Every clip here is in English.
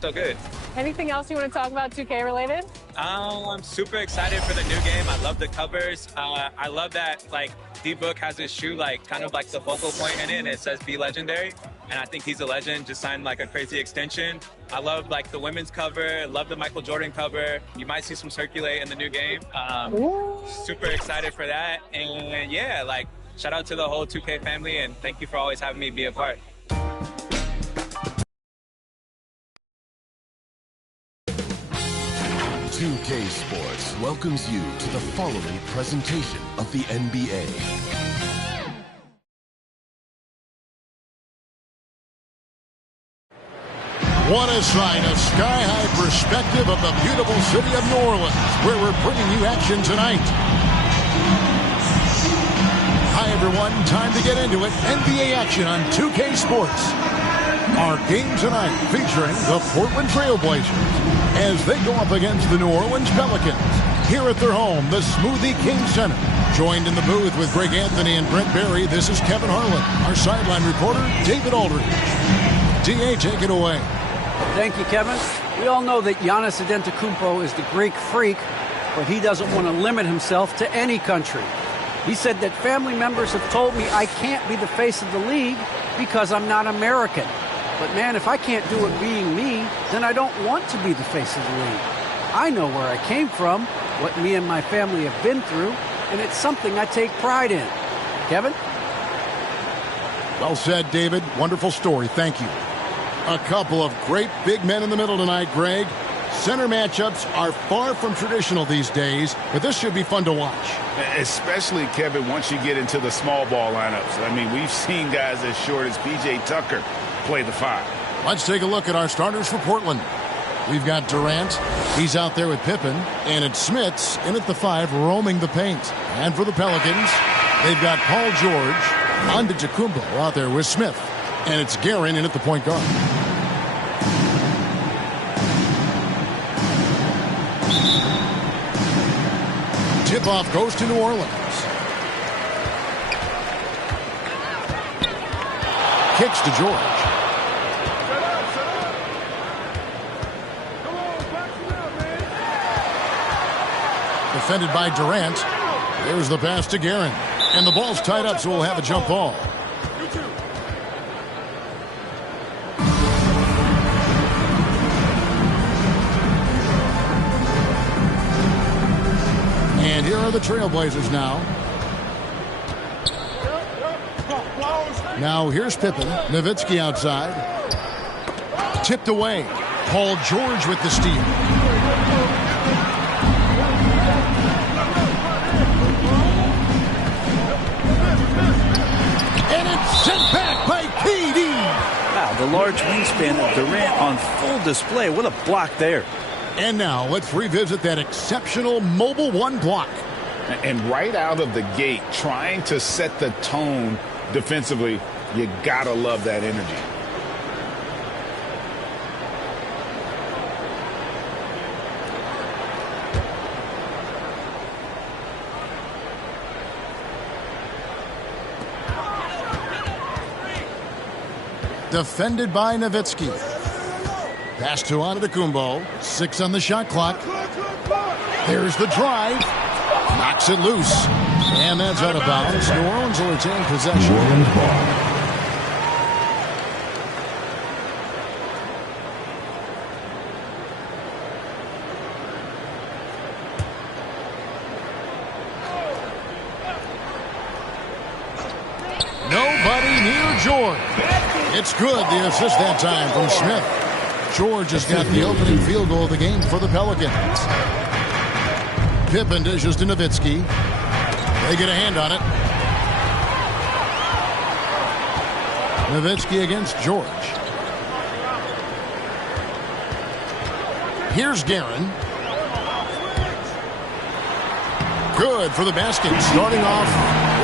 So good. Anything else you want to talk about 2K related? I'm super excited for the new game. I love the covers. I love that like D-Book has his shoe like kind of like the focal point in it, and it says "Be Legendary." And I think he's a legend. Just signed like a crazy extension. I love like the women's cover. Love the Michael Jordan cover. You might see some circulate in the new game. Super excited for that. And yeah, like shout out to the whole 2K family, and thank you for always having me be a part. 2K Sports welcomes you to the following presentation of the NBA. What a sight, a sky-high perspective of the beautiful city of New Orleans, where we're bringing you action tonight. Hi, everyone. Time to get into it. NBA action on 2K Sports. Our game tonight featuring the Portland Trailblazers as they go up against the New Orleans Pelicans here at their home, the Smoothie King Center. Joined in the booth with Greg Anthony and Brent Berry, this is Kevin Harlan. Our sideline reporter, David Aldridge. DA, take it away. Thank you, Kevin. We all know that Giannis Antetokounmpo is the Greek freak, but he doesn't want to limit himself to any country. He said that family members have told me I can't be the face of the league because I'm not American. But man, if I can't do it being me, then I don't want to be the face of the league. I know where I came from, what me and my family have been through, and it's something I take pride in. Kevin? Well said, David. Wonderful story. Thank you. A couple of great big men in the middle tonight, Greg. Center matchups are far from traditional these days, but this should be fun to watch. Especially, Kevin, once you get into the small ball lineups. I mean, we've seen guys as short as P.J. Tucker play the 5. Let's take a look at our starters for Portland. We've got Durant. He's out there with Pippen. And it's Smits in at the 5, roaming the paint. And for the Pelicans, they've got Paul George, Antetokounmpo out there with Smith. And it's Guerin in at the point guard. Tip-off goes to New Orleans. Kicks to George. Defended by Durant. There's the pass to Guerin. And the ball's tied up, so we'll have a jump ball. And here are the Trailblazers now. Now here's Pippen. Nowitzki outside. Tipped away. Paul George with the steal. And it's sent back by KD. Wow, the large wingspan of Durant on full display. What a block there. And now let's revisit that exceptional mobile 1 block. And right out of the gate, trying to set the tone defensively, you gotta love that energy. Defended by Nowitzki. Pass to Antetokounmpo. 6 on the shot clock. There's the drive. Knocks it loose. And that's out of bounds. New Orleans will retain possession. New Orleans ball. Nobody near George. It's good. The assist that time from Smith. George has got the opening field goal of the game for the Pelicans. Pippen dishes to Nowitzki. They get a hand on it. Nowitzki against George. Here's Guerin. Good for the basket. Starting off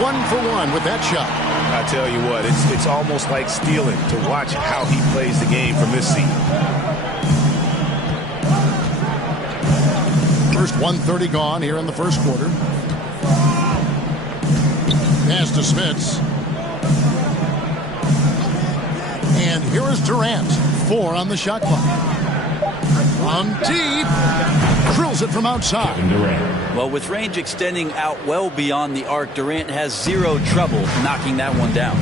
1 for 1 with that shot. I tell you what, it's almost like stealing to watch how he plays the game from this seat. First 1:30 gone here in the first quarter. Pass to Smits. And here is Durant. 4 on the shot clock. From deep. Drills it from outside. Well, with range extending out well beyond the arc, Durant has zero trouble knocking that one down.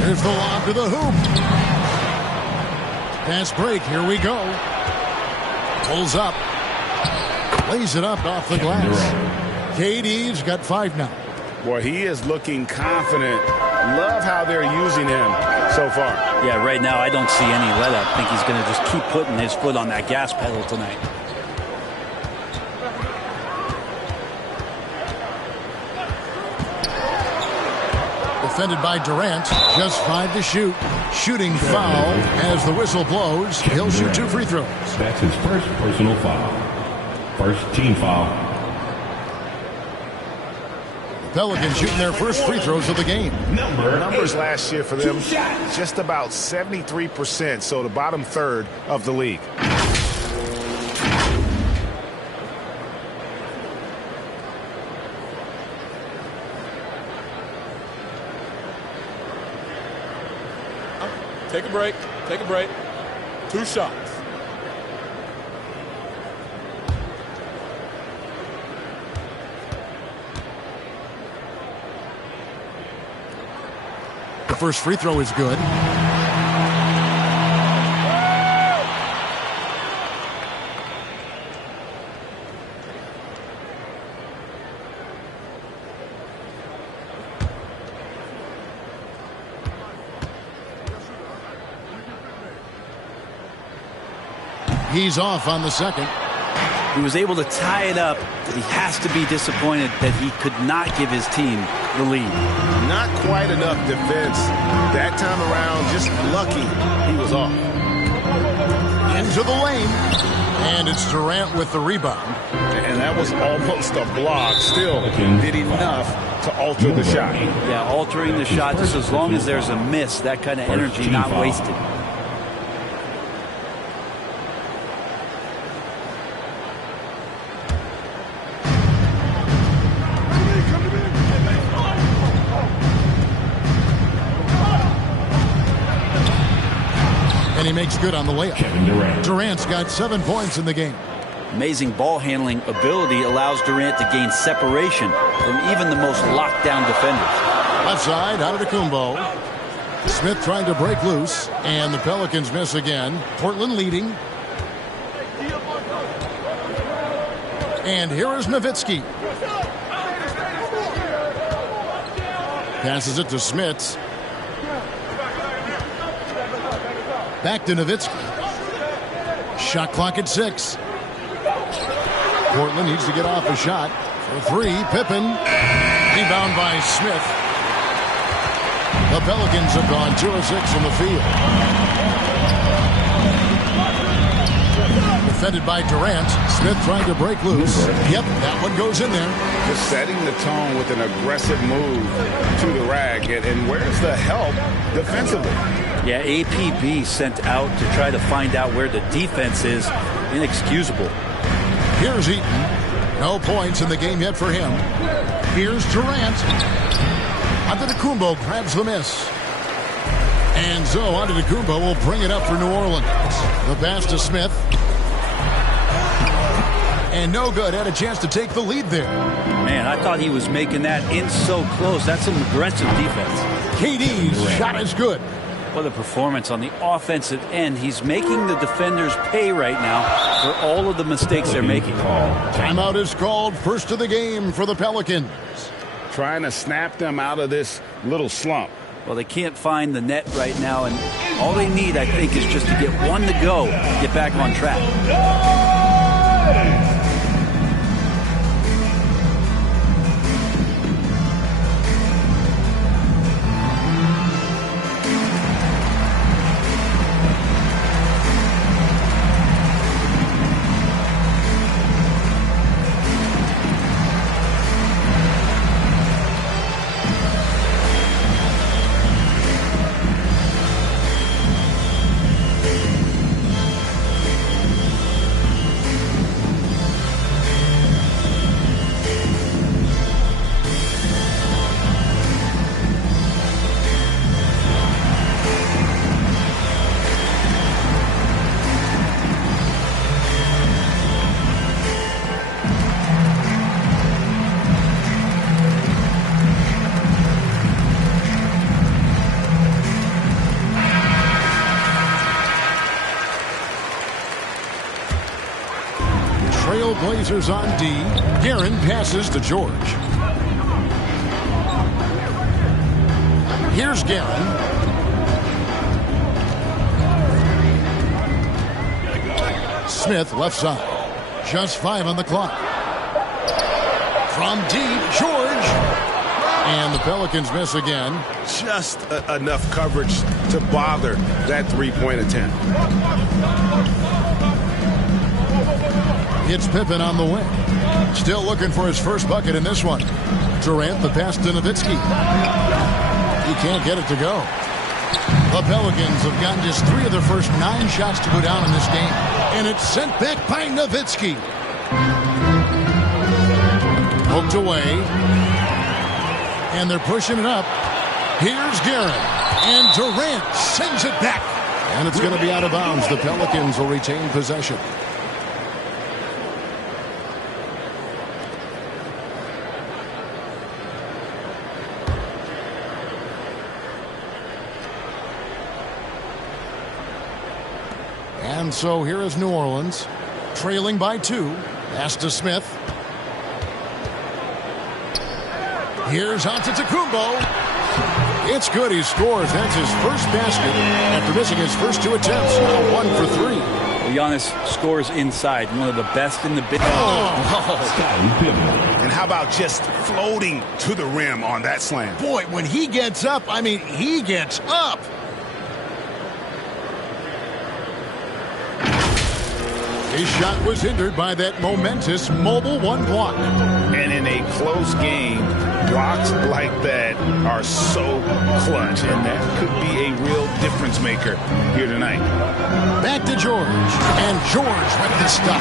Here's the lob to the hoop. Fast break. Here we go. Pulls up. Lays it up off the glass. KD's got 5 now. Boy, he is looking confident. Love how they're using him so far. Yeah, right now I don't see any let up. I think he's going to just keep putting his foot on that gas pedal tonight. Defended by Durant. Just 5 to shoot. Shooting foul as the whistle blows. He'll shoot 2 free throws. That's his first personal foul. First team foul. Pelicans shooting their first free throws of the game. Numbers last year for them, just about 73%, so the bottom third of the league. Take a break. Take a break. 2 shots. The first free throw is good. He's off on the second. He was able to tie it up, but he has to be disappointed that he could not give his team the lead. Not quite enough defense that time around. Just lucky he was off. Into the lane. And it's Durant with the rebound. And that was almost a block. Still did enough to alter the shot. Yeah, altering the shot just as long as there's a miss. That kind of energy not wasted. And he makes good on the layup. Durant's got 7 points in the game. Amazing ball handling ability allows Durant to gain separation from even the most locked down defenders. Left side, out of the Kumbo. Smith trying to break loose, and the Pelicans miss again. Portland leading. And here is Nowitzki. Passes it to Smith. Back to Nowitzki. Shot clock at 6. Portland needs to get off a shot. For 3, Pippen. Rebound by Smith. The Pelicans have gone 2 of 6 from the field. Defended by Durant. Smith trying to break loose. Yep, that one goes in there. Just setting the tone with an aggressive move to the rag. And where's the help defensively? Yeah, APB sent out to try to find out where the defense is. Inexcusable. Here's Eaton. No points in the game yet for him. Here's Durant. Antetokounmpo grabs the miss. And so Antetokounmpo will bring it up for New Orleans. The pass to Smith. And no good. Had a chance to take the lead there. Man, I thought he was making that in so close. That's some aggressive defense. KD's shot is good. What a performance on the offensive end. He's making the defenders pay right now for all of the mistakes they're making. Timeout is called. First of the game for the Pelicans. Trying to snap them out of this little slump. Well, they can't find the net right now, and all they need, I think, is just to get one to go, get back on track. Trailblazers on D. Guerin passes to George. Here's Guerin. Smith left side. Just 5 on the clock. From deep, George. And the Pelicans miss again. Just enough coverage to bother that three-point attempt. It's Pippen on the wing. Still looking for his first bucket in this one. Durant the pass to Nowitzki. He can't get it to go. The Pelicans have gotten just 3 of their first 9 shots to go down in this game. And it's sent back by Nowitzki. Poked away. And they're pushing it up. Here's Guerin. And Durant sends it back. And it's going to be out of bounds. The Pelicans will retain possession. And so here is New Orleans, trailing by 2. Pass to Smith. Here's Antetokounmpo. It's good. He scores. That's his first basket after missing his first 2 attempts. Now 1 for 3. Well, Giannis scores inside. One of the best in the business. And how about just floating to the rim on that slam? Boy, when he gets up, I mean, he gets up. His shot was hindered by that momentous mobile 1 block. And in a close game, blocks like that are so clutch, and that could be a real difference maker here tonight. Back to George, and George with the stuff.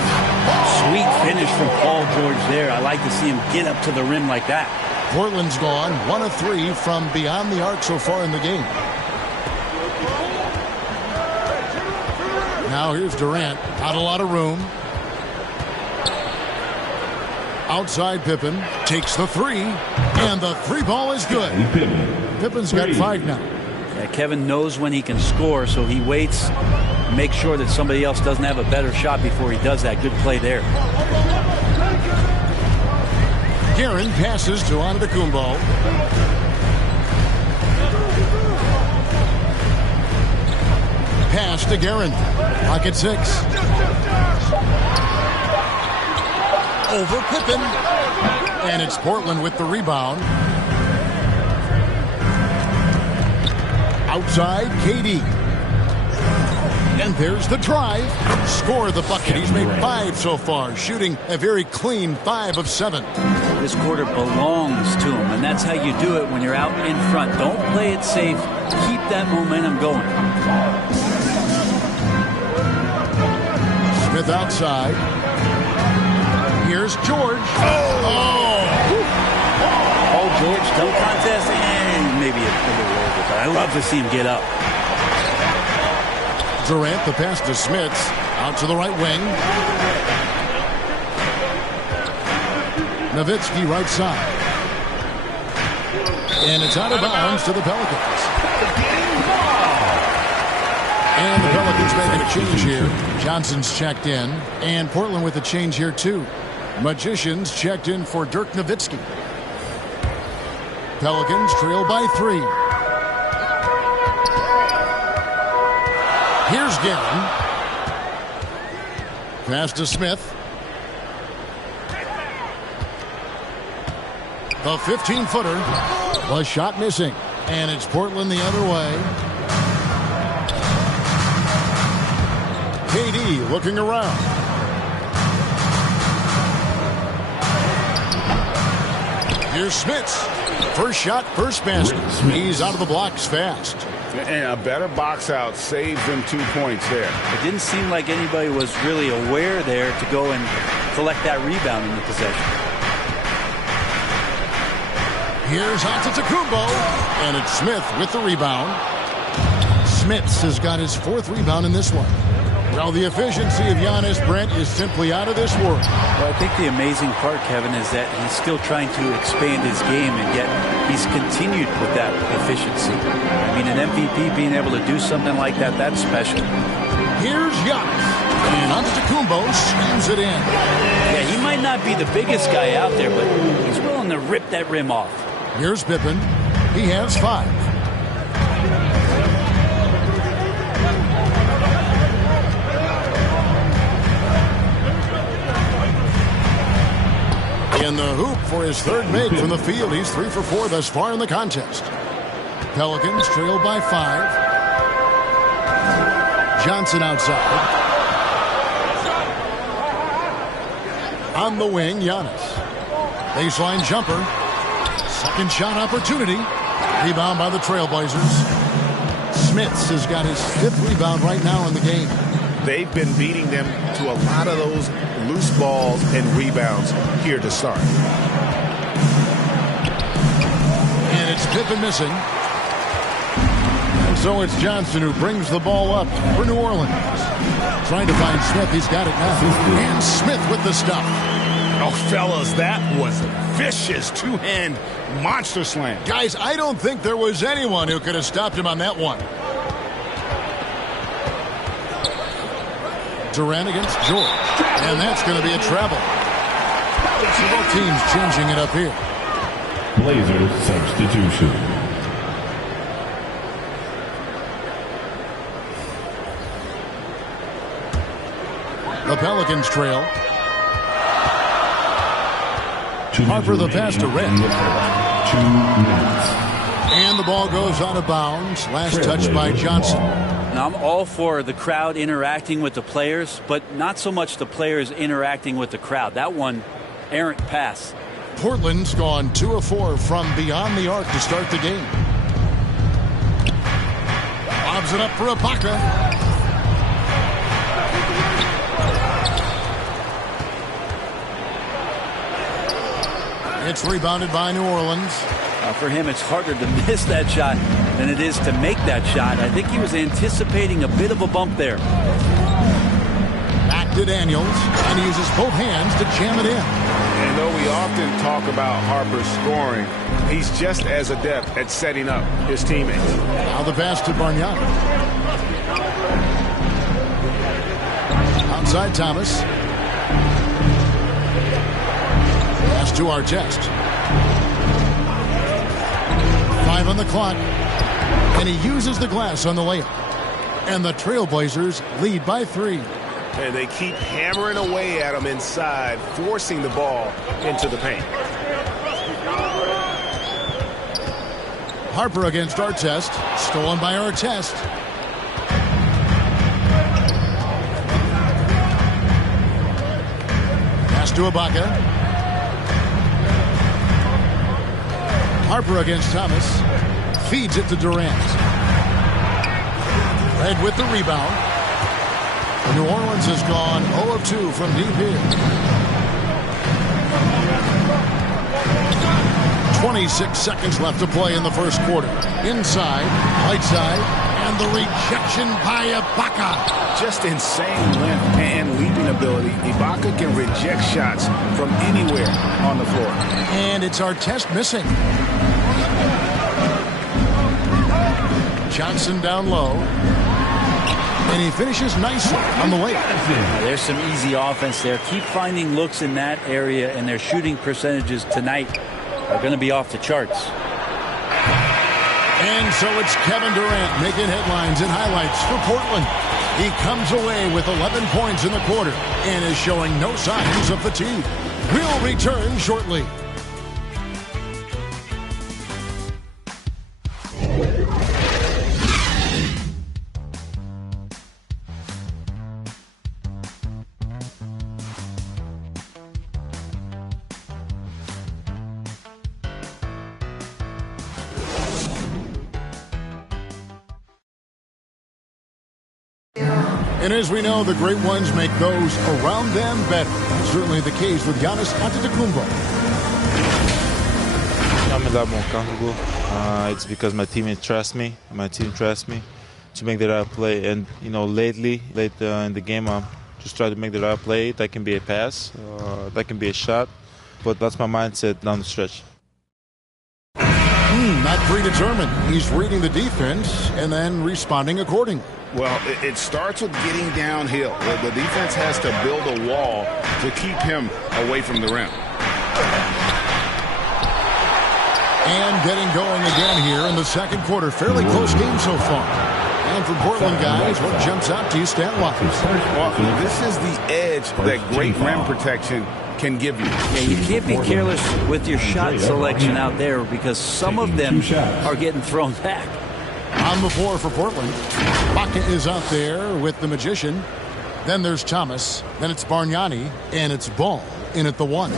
Sweet finish from Paul George there. I like to see him get up to the rim like that. Portland's gone 1 of 3 from beyond the arc so far in the game. Now here's Durant. Not a lot of room. Outside Pippen. Takes the 3. And the 3 ball is good. Pippen's got 5 now. Yeah, Kevin knows when he can score, so he waits. Makes sure that somebody else doesn't have a better shot before he does that. Good play there. Guerin passes to Antetokounmpo. Pass to Guerin. Pocket 6. Over Pippen. And it's Portland with the rebound. Outside, KD. And there's the drive. Score the bucket. He's made 5 so far, shooting a very clean 5 of 7. This quarter belongs to him, and that's how you do it when you're out in front. Don't play it safe. Keep that momentum going. Smith outside. Here's George. Paul George, dunk contest, and maybe a little over, but I love to see him get up. Durant, the pass to Smith. Out to the right wing. Nowitzki right side. And it's out of bounds to the Pelicans. And the Pelicans making a change here. Johnson's checked in. And Portland with a change here too. Magicians checked in for Dirk Nowitzki. Pelicans trail by 3. Here's Guerin. Pass to Smith. The 15-footer. The shot missing. And it's Portland the other way. KD looking around. Here's Smith. First shot, first basket. He's out of the blocks fast. And a better box out saves them 2 points there. It didn't seem like anybody was really aware there to go and collect that rebound in the possession. Here's Antetokounmpo. And it's Smith with the rebound. Smith has got his 4th rebound in this one. Well, the efficiency of Giannis, Brent, is simply out of this world. Well, I think the amazing part, Kevin, is that he's still trying to expand his game, and yet he's continued with that efficiency. I mean, an MVP being able to do something like that, that's special. Here's Giannis. And Antetokounmpo slams it in. Yeah, he might not be the biggest guy out there, but he's willing to rip that rim off. Here's Pippen. He has 5. In the hoop for his third make from the field. He's 3 for 4 thus far in the contest. Pelicans trail by 5. Johnson outside. On the wing, Giannis. Baseline jumper. Second shot opportunity. Rebound by the Trailblazers. Smits has got his 5th rebound right now in the game. They've been beating them to a lot of those loose balls and rebounds here to start. And it's Pippen missing. And so it's Johnson who brings the ball up for New Orleans. Trying to find Smith. He's got it now. And Smith with the stop. Oh, fellas, that was a vicious two-hand monster slam. Guys, I don't think there was anyone who could have stopped him on that one. Durant against George. And that's going to be a travel. So both teams changing it up here. Blazers substitution. The Pelicans trail. Harper the pass to Red. 2 minutes. And the ball goes out of bounds. Last touch by Johnson. Now, I'm all for the crowd interacting with the players, but not so much the players interacting with the crowd. That one, errant pass. Portland's gone 2 of 4 from beyond the arc to start the game. Lobs it up for Ibaka. It's rebounded by New Orleans. For him, it's harder to miss that shot than it is to make that shot. I think he was anticipating a bit of a bump there. Back to Daniels, and he uses both hands to jam it in. And though we often talk about Harper's scoring, he's just as adept at setting up his teammates. Now the pass to Bargnani. Outside Thomas. Pass to Artest. 5 on the clock. And he uses the glass on the layup. And the Trailblazers lead by 3. And they keep hammering away at him inside, forcing the ball into the paint. Harper against Artest. Stolen by Artest. Pass to Ibaka. Harper against Thomas. Feeds it to Durant. Red with the rebound. New Orleans has gone 0 of 2 from deep here. 26 seconds left to play in the first quarter. Inside, right side, and the rejection by Ibaka. Just insane length and leaping ability. Ibaka can reject shots from anywhere on the floor. And it's Artest missing. Johnson down low. And he finishes nicely on the way. There's some easy offense there. Keep finding looks in that area, and their shooting percentages tonight are going to be off the charts. And so it's Kevin Durant making headlines and highlights for Portland. He comes away with 11 points in the quarter and is showing no signs of fatigue. We'll return shortly. And as we know, the great ones make those around them better. Certainly the case with Giannis Antetokounmpo. I'm a lot more comfortable. It's because my teammates trust me. My team trusts me to make the right play. And, you know, late in the game, I'm just trying to make the right play. That can be a pass. That can be a shot. But that's my mindset down the stretch. Not predetermined. He's reading the defense and then responding accordingly. Well, it starts with getting downhill. The defense has to build a wall to keep him away from the rim. And getting going again here in the second quarter. Fairly close game so far. And for Portland guys, what jumps out to you stat-wise? Well, this is the edge that great rim protection can give you. Yeah, you can't be careless with your shot selection out there because some of them are getting thrown back. On the floor for Portland, Baca is out there with the Magician. Then there's Thomas. Then it's Bargnani. And it's Ball in at the 1.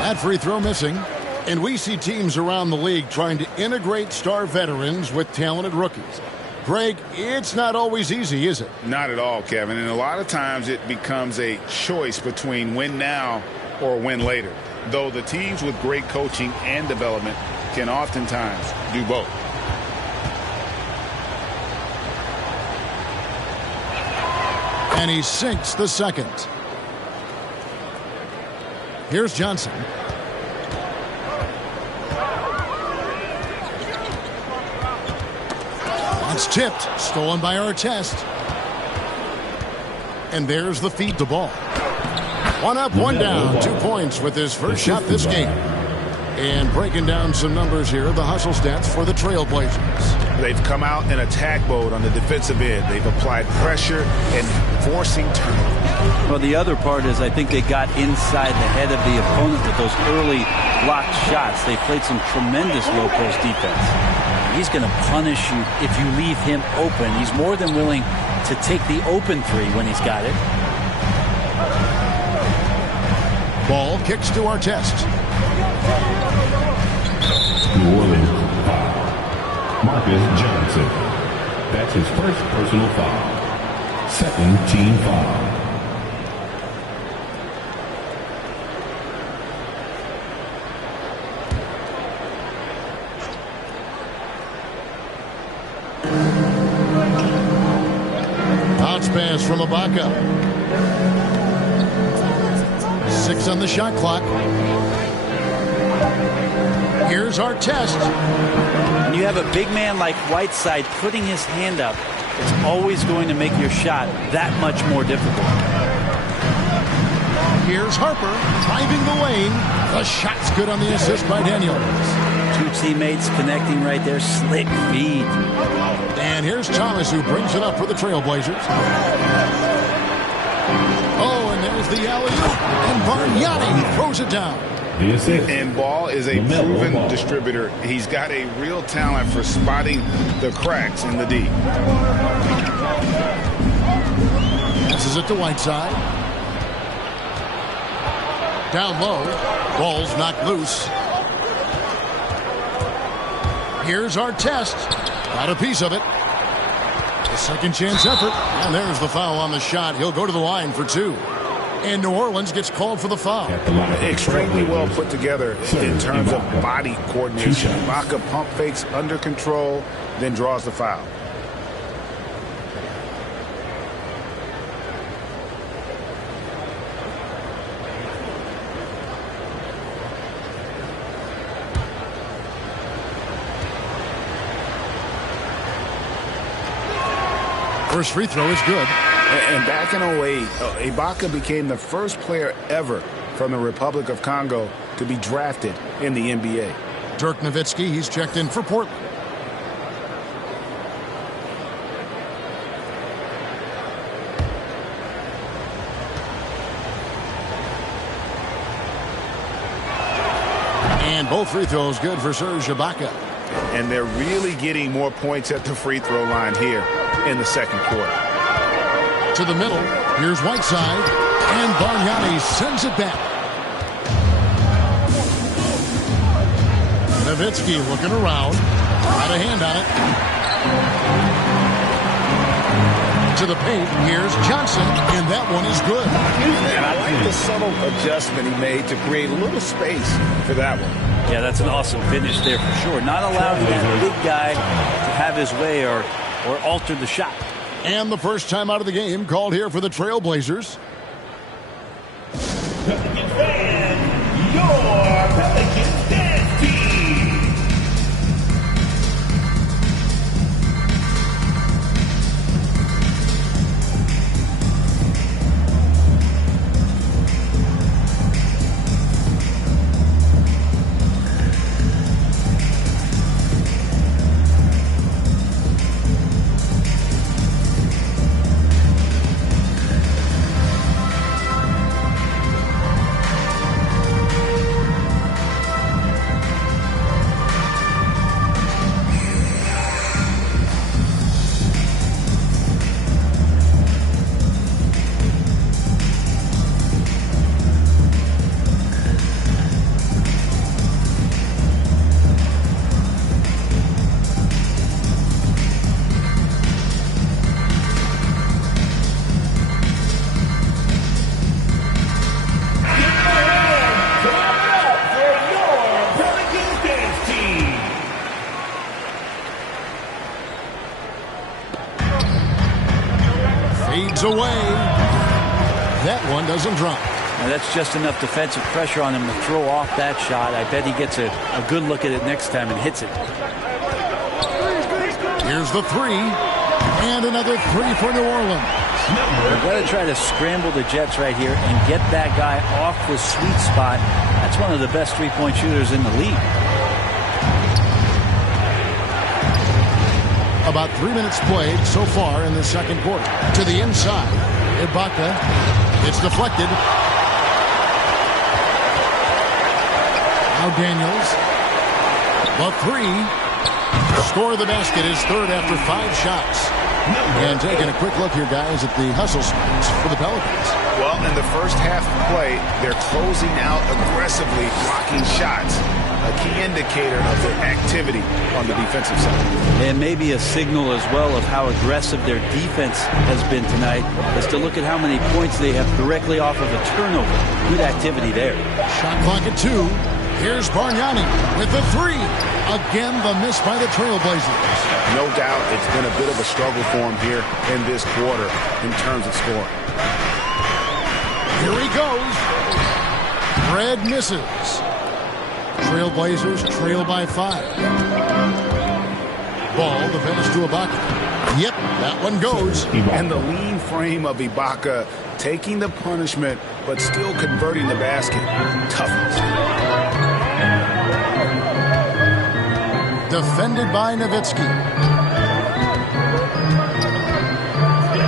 That free throw missing. And we see teams around the league trying to integrate star veterans with talented rookies. Greg, it's not always easy, is it? Not at all, Kevin. And a lot of times it becomes a choice between win now or win later. Though the teams with great coaching and development can oftentimes do both. And he sinks the second. Here's Johnson. It's tipped, stolen by Artest. And there's the feed to Ball. 1 up, 1 down, 2 points with his first shot this game. And breaking down some numbers here, the hustle stats for the Trailblazers. They've come out in attack mode on the defensive end. They've applied pressure and forcing turnovers. Well, the other part is I think they got inside the head of the opponent with those early blocked shots. They played some tremendous low post defense. He's going to punish you if you leave him open. He's more than willing to take the open three when he's got it. Ball kicks to Artest. New Orleans foul. Marcus Johnson. That's his first personal foul. Second team foul. Pass from Ibaka. 6 on the shot clock. Here's Artest. When you have a big man like Whiteside putting his hand up, it's always going to make your shot that much more difficult. Here's Harper driving the lane. The shot's good on the assist by Daniels. 2 teammates connecting right there. Slick feed. And here's Thomas who brings it up for the Trailblazers. Oh, and there's the alley-oop. And Bargnani throws it down. And Ball is a proven distributor. He's got a real talent for spotting the cracks in the D. Passes it to Whiteside. Down low. Ball's knocked loose. Here's Artest. Got a piece of it. A second chance effort. And there's the foul on the shot. He'll go to the line for 2. And New Orleans gets called for the foul. Extremely well put together in terms of body coordination. Ibaka pump fakes under control, then draws the foul. First free throw is good. And back in 08, Ibaka became the first player ever from the Republic of Congo to be drafted in the NBA. Dirk Nowitzki, he's checked in for Portland. And both free throws good for Serge Ibaka. And they're really getting more points at the free throw line here in the second quarter. To the middle, here's Whiteside, and Bargnani sends it back. Nowitzki looking around, got a hand on it. To the paint, here's Johnson, and that one is good. And I like the subtle adjustment he made to create a little space for that one. Yeah, that's an awesome finish there for sure. Not allowing that big guy to have his way or alter the shot. And the first time out of the game called here for the Trailblazers. Pelicans fan, your Pelicans dance team. Away. That one doesn't drop. Now that's just enough defensive pressure on him to throw off that shot. I bet he gets a good look at it next time and hits it. Here's the three. And another three for New Orleans. We've got to try to scramble the Jets right here and get that guy off the sweet spot. That's one of the best three-point shooters in the league. About 3 minutes played so far in the second quarter. To the inside. Ibaka. It's deflected. Now Daniels. The three. Score the basket is third after 5 shots. And taking a quick look here, guys, at the hustle spots for the Pelicans. Well, in the first half play, they're closing out aggressively, blocking shots. A key indicator of their activity on the defensive side. And maybe a signal as well of how aggressive their defense has been tonight is to look at how many points they have directly off of a turnover. Good activity there. Shot clock at 2. Here's Bargnani with the three. Again, the miss by the Trailblazers. No doubt it's been a bit of a struggle for him here in this quarter in terms of scoring. Here he goes. Red misses. Trailblazers trail by 5. Ball, the pass to Ibaka. Yep, that one goes. And the lean frame of Ibaka taking the punishment, but still converting the basket. Toughness. Defended by Nowitzki.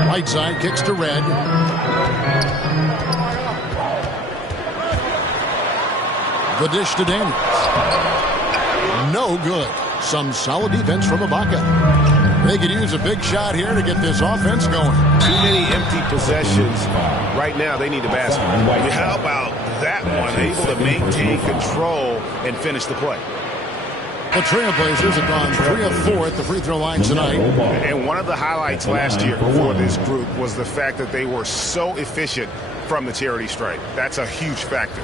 Right side kicks to Red. The dish to Daniels. No good. Some solid defense from Ibaka. They could use a big shot here to get this offense going. Too many empty possessions. Right now, they need a basket. How about that one? Able to maintain control and finish the play. The Trailblazers have gone 3 of 4 at the free throw line tonight. And one of the highlights last year for this group was the fact that they were so efficient from the charity stripe. That's a huge factor.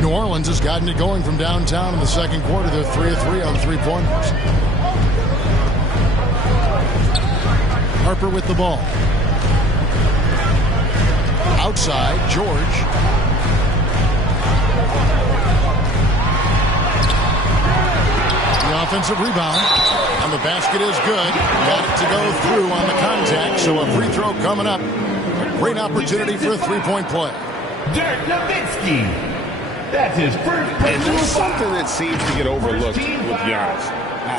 New Orleans has gotten it going from downtown in the second quarter. They're 3 of 3 on three-pointers. Harper with the ball. Outside, George. The offensive rebound. And the basket is good. Got it to go through on the contact, so a free throw coming up. A great opportunity for a three-point play. Dirk Nowitzki. That's his first And there's something that seems to get overlooked with Giannis.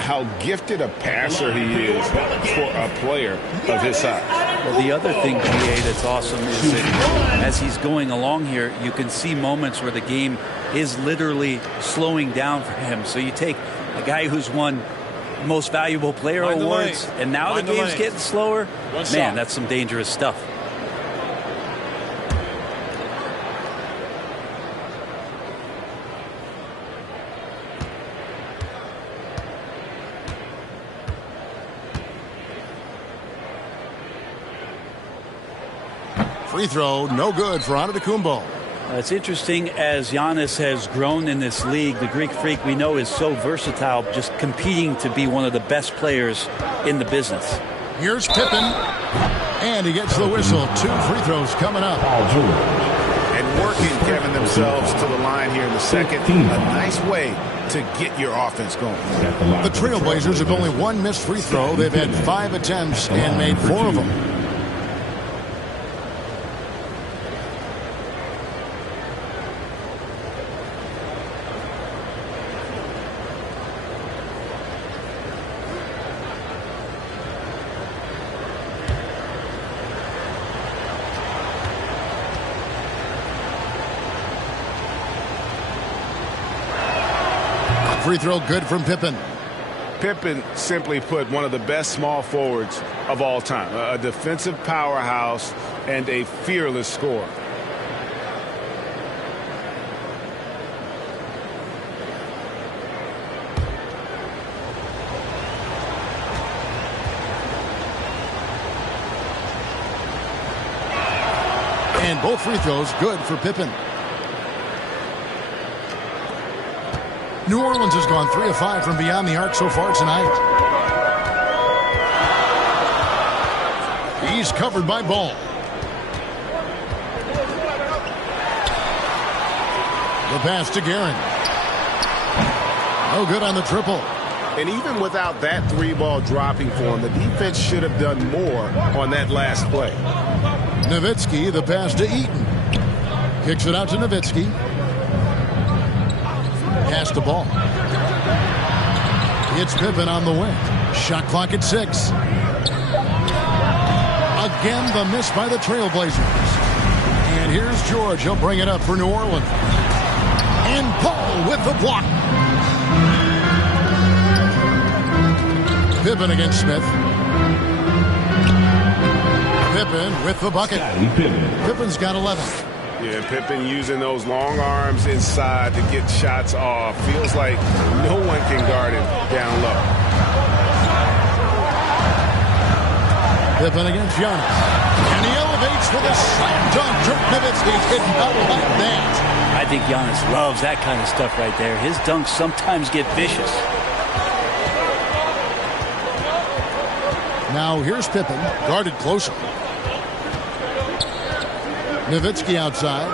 How gifted a passer he is for a player of his size. Well, the other thing, GA, that's awesome is that as he's going along here, you can see moments where the game is literally slowing down for him. So you take a guy who's won Most Valuable Player awards, and now the game's getting slower. Man, that's some dangerous stuff. Free throw, no good for Antetokounmpo. It's interesting, as Giannis has grown in this league, the Greek Freak we know is so versatile, just competing to be one of the best players in the business. Here's Pippen, and he gets the whistle. 2 free throws coming up. And working, Kevin, themselves to the line here in the second. A nice way to get your offense going. The Trailblazers have only 1 missed free throw. They've had 5 attempts and made 4 of them. Free throw good from Pippen. Pippen, simply put, one of the best small forwards of all time. A defensive powerhouse and a fearless scorer. And both free throws good for Pippen. New Orleans has gone 3 of 5 from beyond the arc so far tonight. He's covered by Ball. The pass to Guerin. No good on the triple. And even without that 3-ball dropping for him, the defense should have done more on that last play. Nowitzki, the pass to Eaton. Kicks it out to Nowitzki. Pass the Ball. It's Pippen on the wing. Shot clock at 6. Again, the miss by the Trailblazers. And here's George. He'll bring it up for New Orleans. And Paul with the block. Pippen against Smith. Pippen with the bucket. Pippen's got 11. Yeah, Pippen using those long arms inside to get shots off. Feels like no one can guard him down low. Pippen against Giannis. And he elevates for the slam dunk. Dirk Nowitzki hitting out like that. I think Giannis loves that kind of stuff right there. His dunks sometimes get vicious. Now here's Pippen, guarded closer. Nowitzki outside.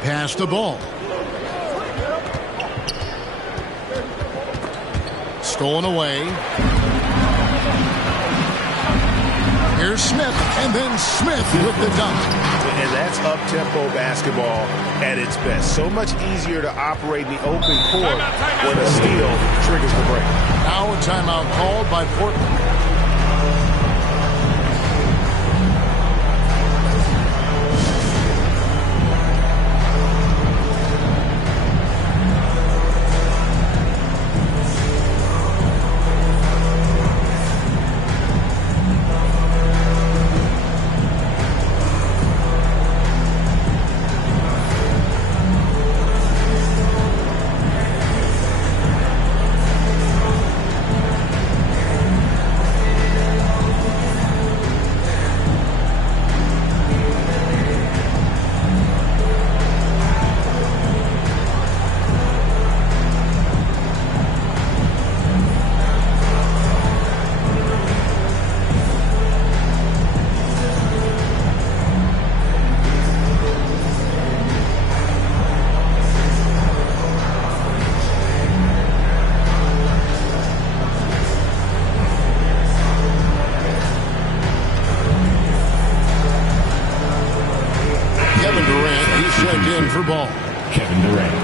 Pass the Ball. Stolen away. Here's Smith, and then Smith with the dunk. And that's up-tempo basketball at its best. So much easier to operate in the open court when a steal triggers the break. Now a timeout called by Portland. For Ball. Kevin Durant.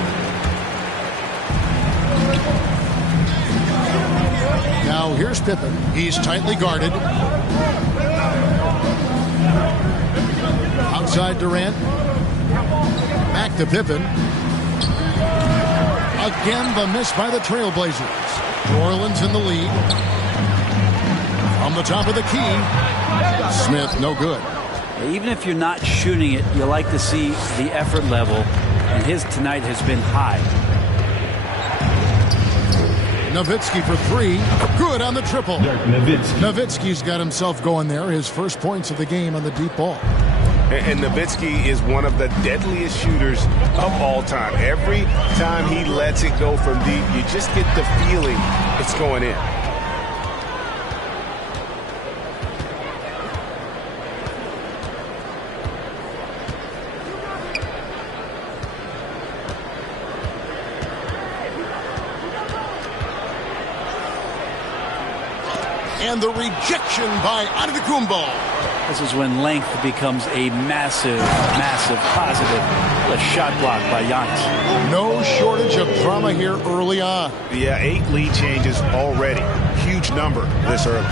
Now here's Pippen. He's tightly guarded. Outside Durant. Back to Pippen. Again, the miss by the Trailblazers. New Orleans in the lead. From the top of the key. Smith, no good. Even if you're not shooting it, you like to see the effort level, and his tonight has been high. Nowitzki for three. Good on the triple. Nowitzki's got himself going there. His first points of the game on the deep ball. And Nowitzki is one of the deadliest shooters of all time. Every time he lets it go from deep, you just get the feeling it's going in. And the rejection by Antetokounmpo. This is when length becomes a massive, massive positive. A shot block by Giannis. No shortage of drama here early on. Yeah, 8 lead changes already. Huge number this early.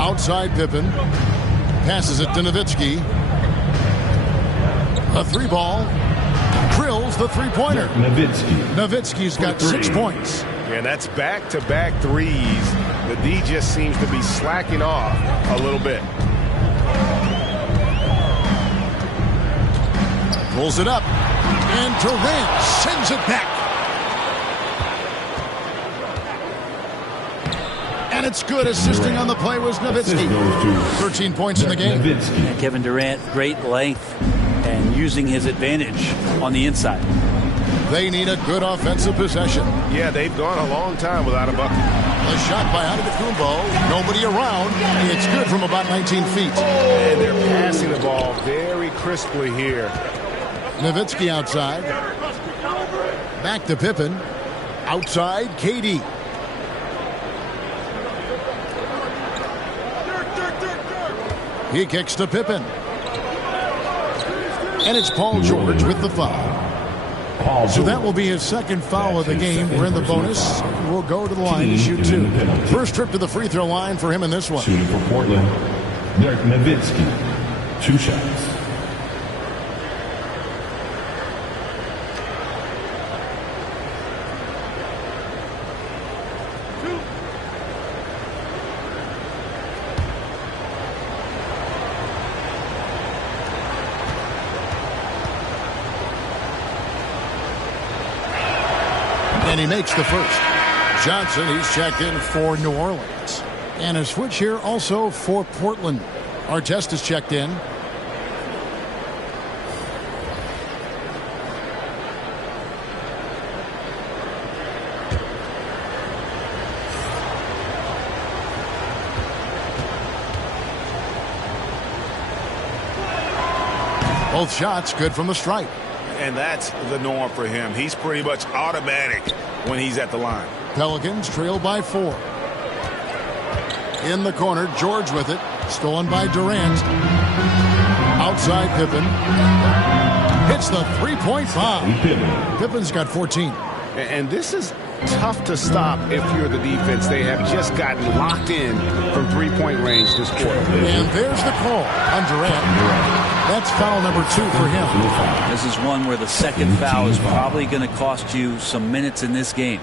Outside Pippen. Passes it to Nowitzki. A three ball. Drills the three-pointer. Nowitzki's got 6 points. And that's back-to-back threes. The D just seems to be slacking off a little bit. Pulls it up. And Durant sends it back. And it's good. Assisting on the play was Nowitzki. 13 points in the game. And Kevin Durant, great length and using his advantage on the inside. They need a good offensive possession. Yeah, they've gone a long time without a bucket. A shot by Antetokounmpo. Nobody around. It's good from about 19 feet. And they're passing the ball very crisply here. Nowitzki outside. Back to Pippen. Outside, KD. He kicks to Pippen. And it's Paul George with the foul. So that will be his second foul of the game. We're in the bonus. We'll go to the line to shoot 2. First trip to the free throw line for him in this one. Shooting for Portland, Dirk Nowitzki. 2 shots. And he makes the first. Johnson, he's checked in for New Orleans. And a switch here also for Portland. Artest is checked in. Both shots good from the stripe. And that's the norm for him. He's pretty much automatic when he's at the line. Pelicans trail by 4. In the corner, George with it. Stolen by Durant. Outside Pippen. Hits the three-point bomb. Pippen's got 14. And this is tough to stop if you're the defense. They have just gotten locked in from three-point range this quarter. And there's the call on Durant. That's foul number 2 for him. This is one where the second foul is probably going to cost you some minutes in this game.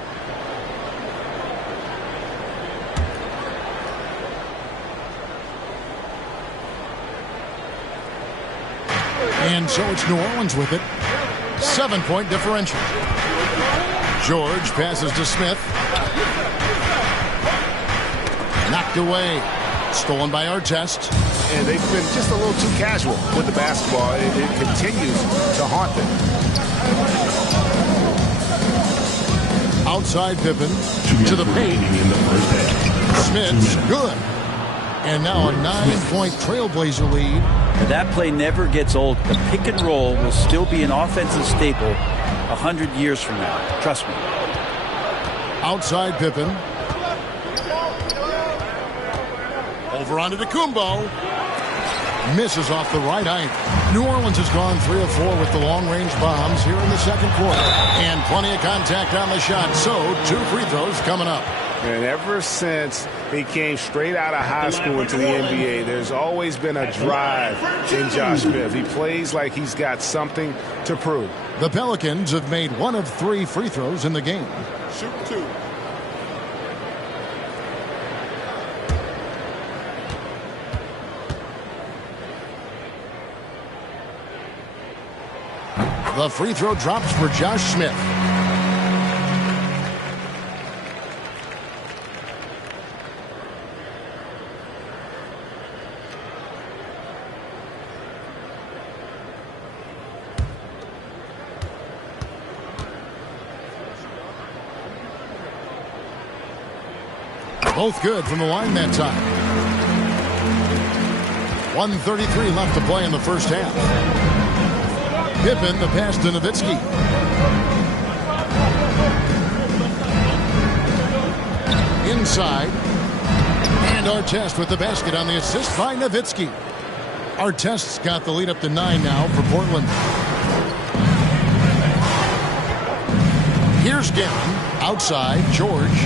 And so it's New Orleans with it. 7-point differential. George passes to Smith. Knocked away. Stolen by Artest. And they've been just a little too casual with the basketball. It continues to haunt them. Outside Pippen to the paint. Smith's good. And now a 9-point Trailblazer lead. That play never gets old. The pick and roll will still be an offensive staple 100 years from now. Trust me. Outside Pippen. Over onto Antetokounmpo. Misses off the right eye. New Orleans has gone 3 of 4 with the long-range bombs here in the second quarter. And plenty of contact on the shot. So 2 free throws coming up. And ever since he came straight out of high school into the NBA, there's always been a drive in Josh Smith. He plays like he's got something to prove. The Pelicans have made 1 of 3 free throws in the game. Shoot 2. The free throw drops for Josh Smith. Both good from the line that time. 1:33 left to play in the first half. Pippen, the pass to Nowitzki. Inside. And Artest with the basket on the assist by Nowitzki. Artest's got the lead up to 9 now for Portland. Here's Guerin. Outside, George.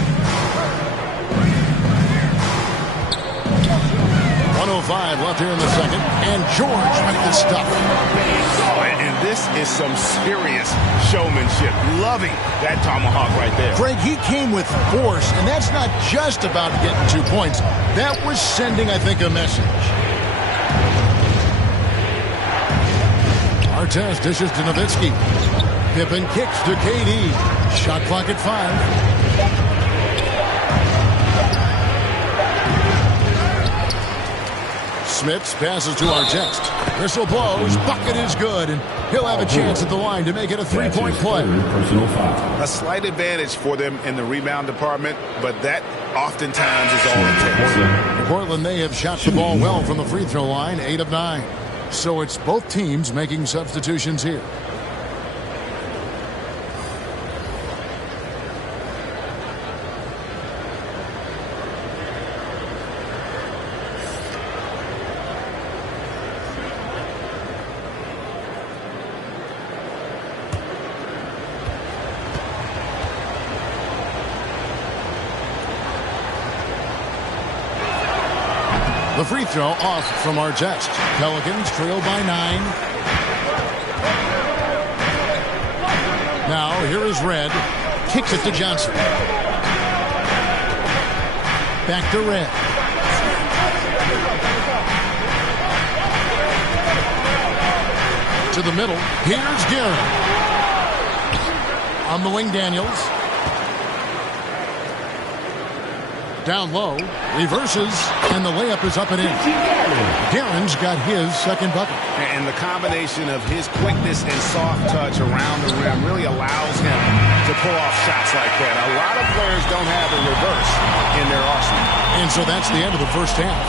1:05 left here in the second. And George with the stuff. And this is some serious showmanship. Loving that tomahawk right there. Greg, he came with force, and that's not just about getting 2 points. That was sending, I think, a message. Artest dishes to Nowitzki. Pippen kicks to KD. Shot clock at 5. Smits passes to Artest. Whistle blows. Bucket is good, and he'll have a chance at the line to make it a 3-point play. Personal foul. A slight advantage for them in the rebound department, but that oftentimes is all it takes. Portland, they have shot the ball well from the free throw line, 8 of 9. So it's both teams making substitutions here. The free throw off from Artest. Pelicans trail by 9. Now here is Red. Kicks it to Johnson. Back to Red. To the middle. Here's Guerin. On the wing, Daniels. Down low, reverses, and the layup is up and in. Guerin's got his second bucket. And the combination of his quickness and soft touch around the rim really allows him to pull off shots like that. A lot of players don't have a reverse in their arsenal. And so that's the end of the first half.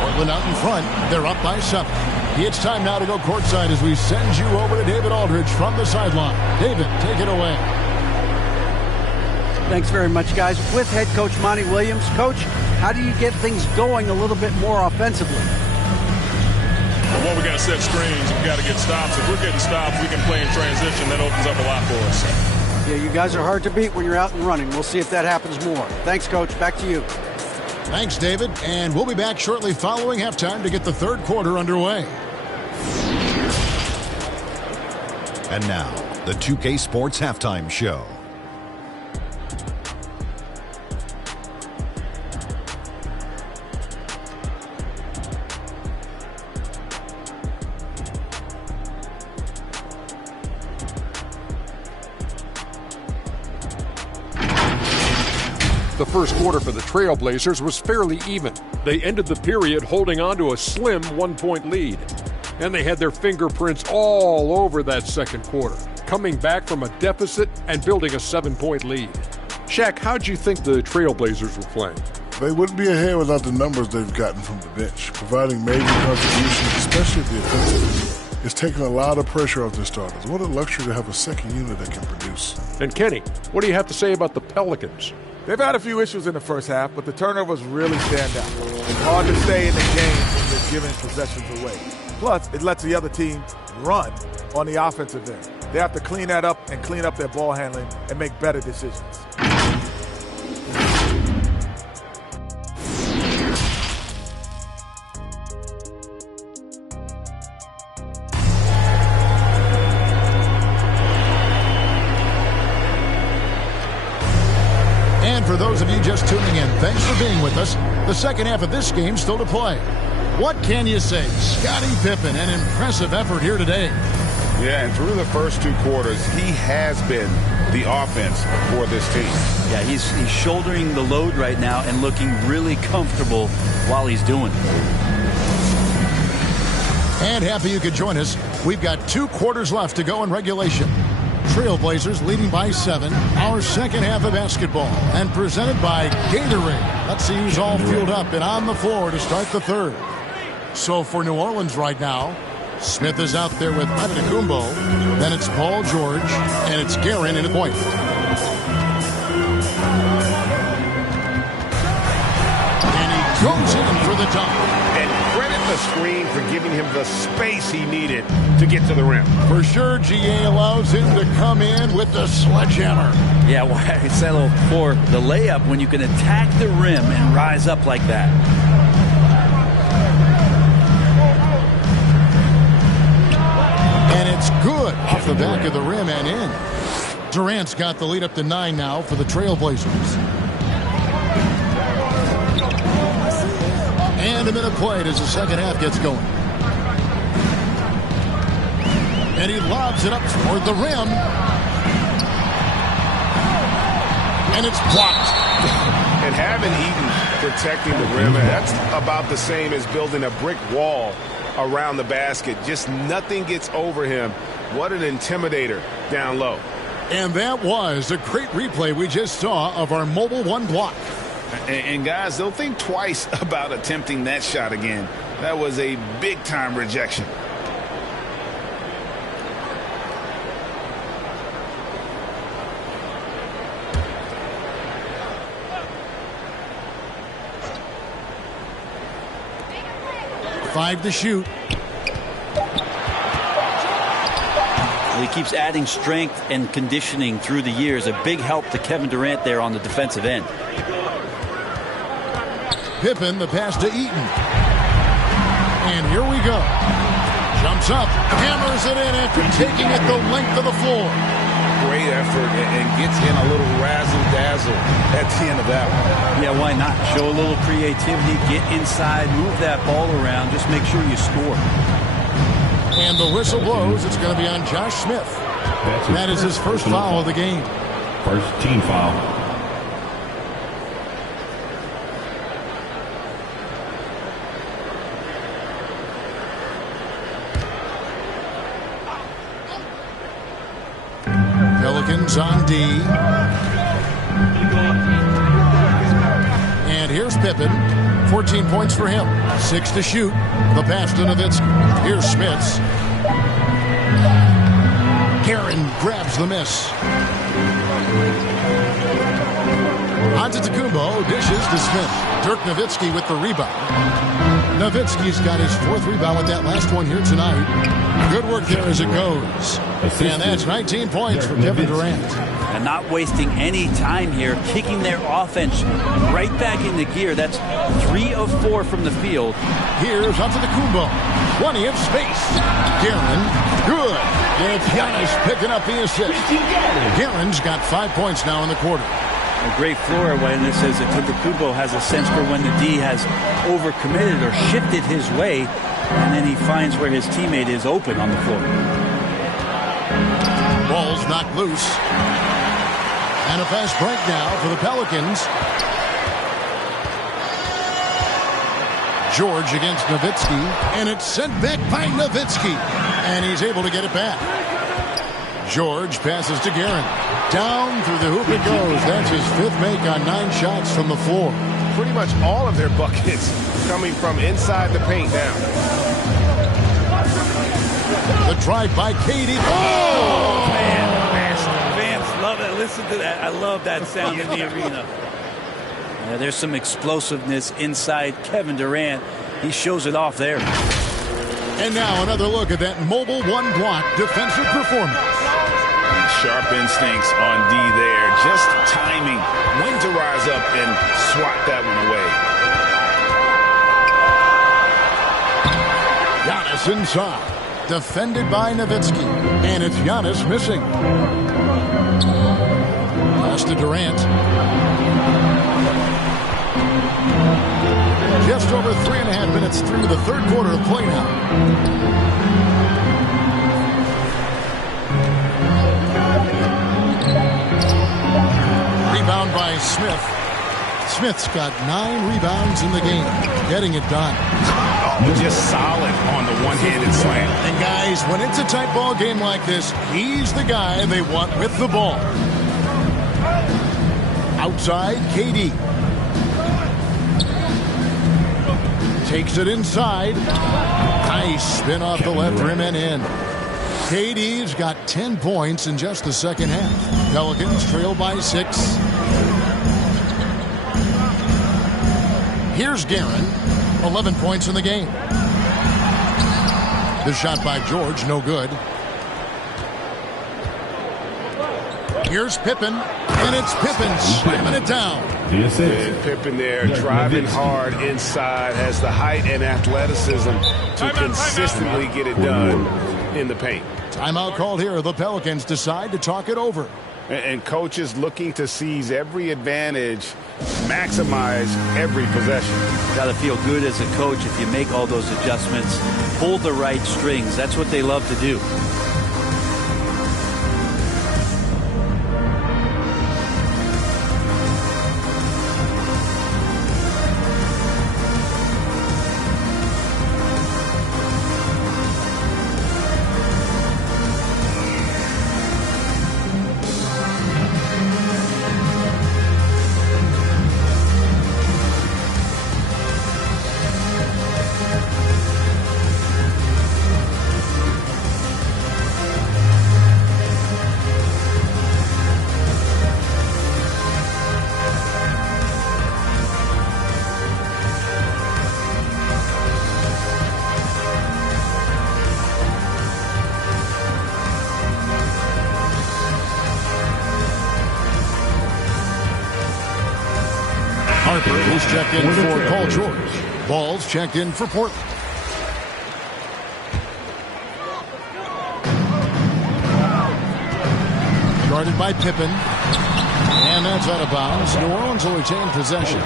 Portland out in front. They're up by 7. It's time now to go courtside as we send you over to David Aldridge from the sideline. David, take it away. Thanks very much, guys. With head coach Monty Williams. Coach, how do you get things going a little bit more offensively? Well, we got to set screens. We got to get stops. If we're getting stops, we can play in transition. That opens up a lot for us. Yeah, you guys are hard to beat when you're out and running. We'll see if that happens more. Thanks, Coach. Back to you. Thanks, David. And we'll be back shortly following halftime to get the third quarter underway. And now, the 2K Sports Halftime Show. The first quarter for the Trailblazers was fairly even. They ended the period holding on to a slim 1-point lead. And they had their fingerprints all over that second quarter, coming back from a deficit and building a 7-point lead. Shaq, how'd you think the Trailblazers were playing? They wouldn't be ahead without the numbers they've gotten from the bench, providing major contributions, especially at the offensive end. It's taken a lot of pressure off the starters. What a luxury to have a second unit that can produce. And Kenny, what do you have to say about the Pelicans? They've had a few issues in the first half, but the turnovers really stand out. It's hard to stay in the game when you're giving possessions away. Plus, it lets the other team run on the offensive end. They have to clean that up and clean up their ball handling and make better decisions. For those of you just tuning in, thanks for being with us. The second half of this game still to play. What can you say? Scottie Pippen, an impressive effort here today. Yeah, and through the first 2 quarters, he has been the offense for this team. Yeah, he's shouldering the load right now and looking really comfortable while he's doing it. And happy you could join us. We've got 2 quarters left to go in regulation. Trailblazers leading by 7. Our second half of basketball, and presented by Gatorade. Let's see who's all fueled up and on the floor to start the third. So for New Orleans right now, Smith is out there with Antetokounmpo. Then it's Paul George, and it's Guerin in the point. And he goes in for the dunk. And credit the screen for giving him the space he needed to get to the rim. For sure, GA allows him to come in with the sledgehammer. Yeah, why settle for the layup when you can attack the rim and rise up like that? And it's good off the back of the rim and in. Durant's got the lead up to 9 now for the Trailblazers. And a minute played as the second half gets going. And he lobs it up toward the rim. And it's blocked. And having Eaton protecting the rim, that's about the same as building a brick wall around the basket. Just nothing gets over him. What an intimidator down low. And that was a great replay we just saw of our mobile one block. And guys, they'll think twice about attempting that shot again. That was a big-time rejection. Five to shoot. Well, he keeps adding strength and conditioning through the years. A big help to Kevin Durant there on the defensive end. Pippen, the pass to Eaton. And here we go. Jumps up, hammers it in after taking it the length of the floor. Great effort and gets in a little razzle-dazzle at the end of that one. Yeah, why not? Show a little creativity, get inside, move that ball around, just make sure you score. And the whistle blows. It's going to be on Josh Smith. That is his first foul of the game. First team foul. Pelicans on D. And here's Pippen. 14 points for him. 6 to shoot. The pass to Nowitzki. Here's Smits. Guerin grabs the miss. Antetokounmpo dishes to Smith. Dirk Nowitzki with the rebound. Nowitzki's got his 4th rebound with that last one here tonight. Good work there as it goes. And that's 19 points for Kevin Durant. And not wasting any time here, kicking their offense right back into gear. That's 3 of 4 from the field. Here's Antetokounmpo. Plenty of space. Guerin, good. And Giannis picking up the assist. Guerin's got 5 points now in the quarter. A great floor awareness as Antetokounmpo has a sense for when the D has overcommitted or shifted his way, and then he finds where his teammate is open on the floor. Ball's knocked loose. And a fast break now for the Pelicans. George against Nowitzki, and it's sent back by Nowitzki, and he's able to get it back. George passes to Guerin. Down through the hoop it goes. That's his 5th make on 9 shots from the floor. Pretty much all of their buckets coming from inside the paint now. The drive by KD. Oh, man. Fans love that. Listen to that. I love that sound in the arena. Yeah, there's some explosiveness inside Kevin Durant. He shows it off there. And now another look at that mobile one block defensive performance. Sharp instincts on D there. Just timing when to rise up and swat that one away. Giannis inside. Defended by Nowitzki. And it's Giannis missing. Pass to Durant. Just over 3.5 minutes through the third quarter of play now. Rebound by Smith. Smith's got 9 rebounds in the game, getting it done. just solid on the one-handed slam. And guys, when it's a tight ball game like this, he's the guy they want with the ball. Outside, KD. Takes it inside. Nice spin off the left rim and in. KD's got 10 points in just the second half. Pelicans trail by 6. Here's Guerin. 11 points in the game. The shot by George, no good. Here's Pippen, and it's Pippen slamming it down. And Pippen there driving hard inside, has the height and athleticism to consistently get it done in the paint. Timeout called here. The Pelicans decide to talk it over. And coaches looking to seize every advantage, maximize every possession. Got to feel good as a coach if you make all those adjustments, pull the right strings. That's what they love to do. Harper is checked in for Paul George. Ball's checked in for Portland. Guarded by Pippen. And that's out of bounds. New Orleans will retain possession.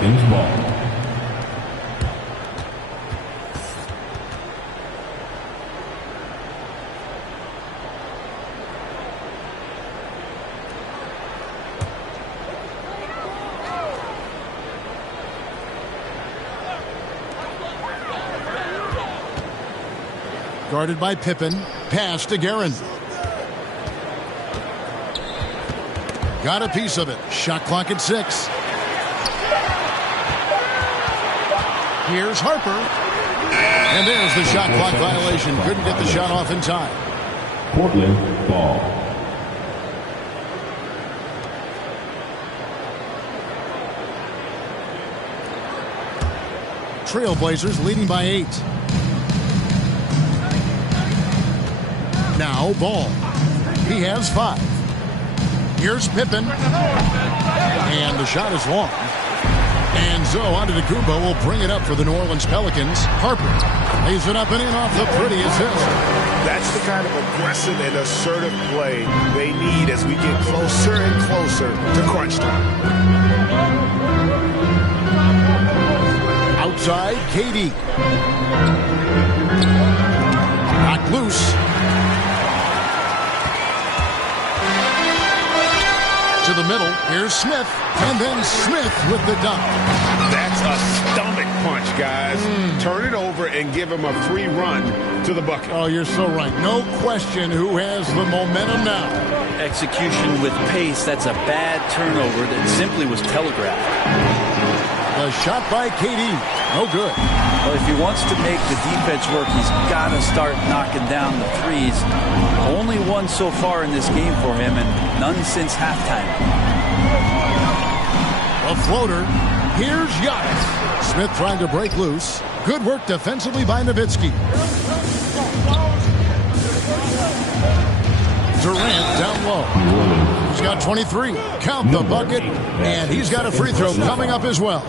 Guarded by Pippen. Pass to Guerin. Got a piece of it. Shot clock at 6. Here's Harper. And there's the shot clock violation. Couldn't get the shot off in time. Portland ball. Trailblazers leading by 8. Now Ball. He has 5. Here's Pippen. And the shot is long. And so Antetokounmpo will bring it up for the New Orleans Pelicans. Harper lays it up and in off the pretty assist. That's the kind of aggressive and assertive play they need as we get closer and closer to crunch time. Outside, KD. Knocked loose. To the middle. Here's Smith. And then Smith with the dunk. That's a stomach punch, guys. Turn it over and give him a free run to the bucket. Oh, you're so right. No question who has the momentum now. Execution with pace. That's a bad turnover that simply was telegraphed. The shot by KD. No good. Well, if he wants to make the defense work, he's got to start knocking down the threes. Only one so far in this game for him, and none since halftime. A floater. Here's Giannis. Smith trying to break loose. Good work defensively by Nowitzki. Durant down low. He's got 23. Count the bucket. And he's got a free throw coming up as well.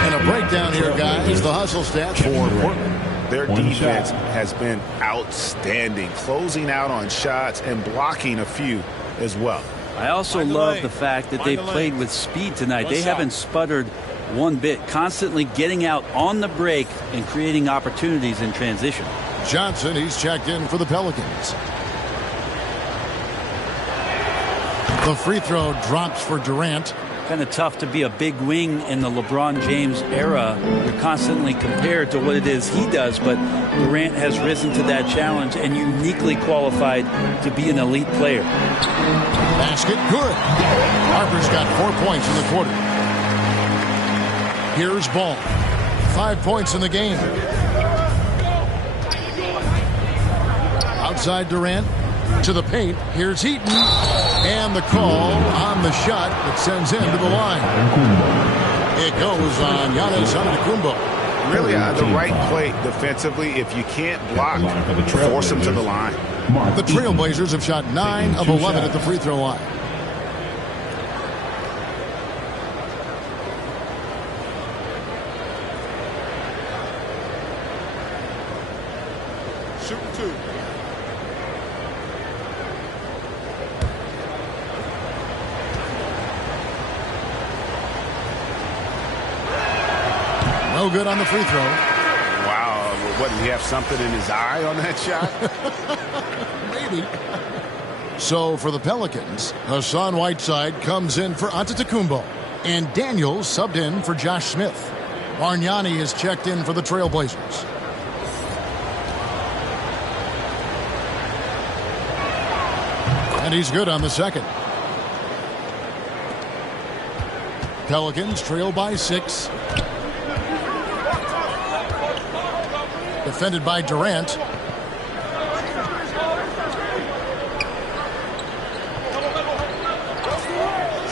And a breakdown here, guys. The hustle stats for Portland. Their defense has been outstanding, closing out on shots and blocking a few as well. I also love the fact that they played with speed tonight. They haven't sputtered one bit, constantly getting out on the break and creating opportunities in transition. Johnson, he's checked in for the Pelicans. The free throw drops for Durant. Kind of tough to be a big wing in the LeBron James era. You're constantly compared to what it is he does, but Durant has risen to that challenge and uniquely qualified to be an elite player. Basket, good. Harper's got 4 points in the quarter. Here's Ball. 5 points in the game. Outside Durant to the paint. Here's Eaton. And the call on the shot that sends him to the line. It goes on Giannis Antetokounmpo. Really the right play defensively. If you can't block, force him to the line. The Trailblazers have shot 9 of 11 at the free throw line. Shooting 2. No good on the free throw. Wow. What, did he have something in his eye on that shot? Maybe. So for the Pelicans, Hassan Whiteside comes in for Antetokounmpo. And Daniels subbed in for Josh Smith. Bargnani is checked in for the Trailblazers. And he's good on the second. Pelicans trail by 6. Defended by Durant.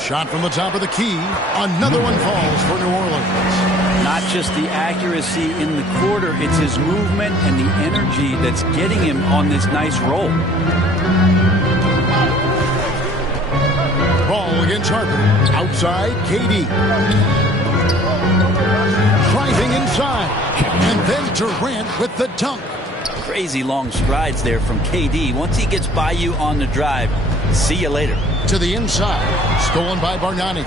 Shot from the top of the key. Another one falls for New Orleans. Not just the accuracy in the quarter, it's his movement and the energy that's getting him on this nice roll. Ball against Harper. Outside, KD. Driving inside. And then Durant with the dunk. Crazy long strides there from KD. Once he gets by you on the drive, see you later. To the inside. Stolen by Bargnani.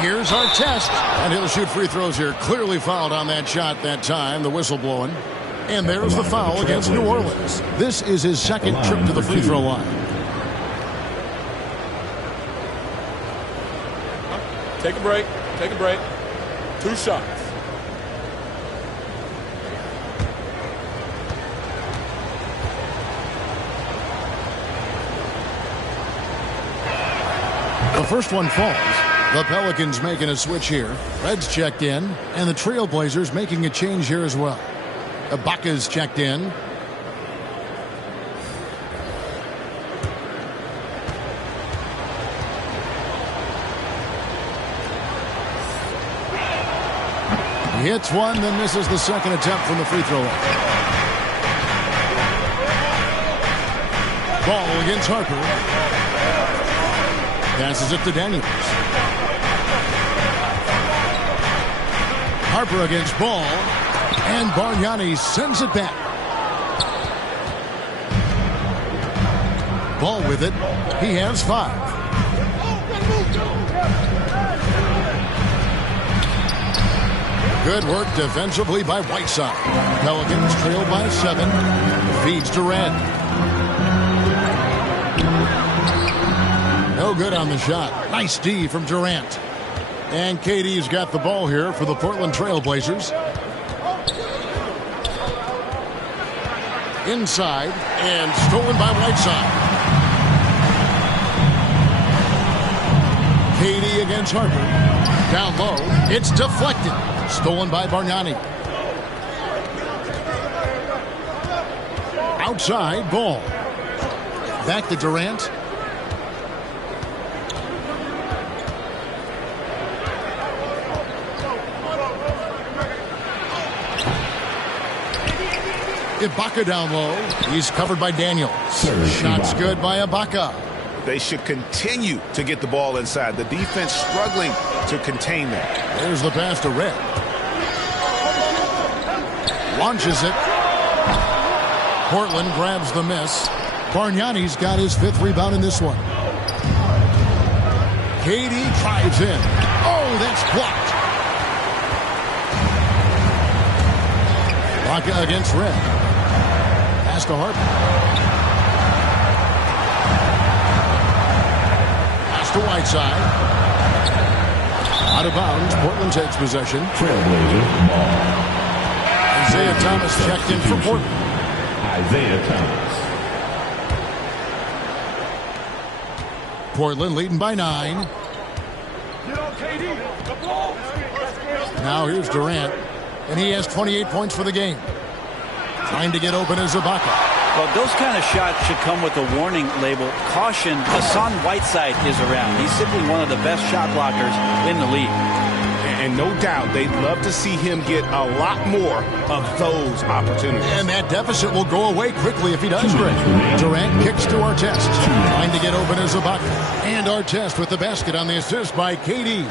Here's Artest. And he'll shoot free throws here. Clearly fouled on that shot that time. The whistle blowing. And there's the foul against New Orleans. This is his second trip to the free throw line. Take a break. Take a break. 2 shots. The first one falls. The Pelicans making a switch here. Reds checked in, and the Trailblazers making a change here as well. Ibaka's checked in. He hits one, then misses the second attempt from the free throw line. Ball against Harper. Passes it to Daniels. Harper against Ball. And Bargnani sends it back. Ball with it. He has 5. Good work defensively by Whiteside. Pelicans trail by 7. Feeds Durant. No good on the shot. Nice D from Durant. And KD's got the ball here for the Portland Trailblazers. Inside and stolen by Whiteside. KD against Harper. Down low. It's deflected. Stolen by Bargnani. Outside, Ball. Back to Durant. Ibaka down low. He's covered by Daniels. Shots good by Ibaka. They should continue to get the ball inside. The defense struggling to contain that. There's the pass to Red. Launches it. Portland grabs the miss. Bargnani's got his 5th rebound in this one. KD drives in. Oh, that's blocked. Ibaka against Red. Pass to Harper. Pass to Whiteside. Out of bounds. Portland takes possession. Trailblazers ball. Isaiah Thomas checked in for Portland. Isaiah Thomas. Portland leading by 9. Now here's Durant, and he has 28 points for the game. Trying to get open is Ibaka. Well, those kind of shots should come with a warning label. Caution, Hassan Whiteside is around. He's simply one of the best shot blockers in the league. And no doubt they'd love to see him get a lot more of those opportunities. And that deficit will go away quickly if he does great. Durant kicks to Artest. Trying to get open is Ibaka. And Artest with the basket on the assist by KD.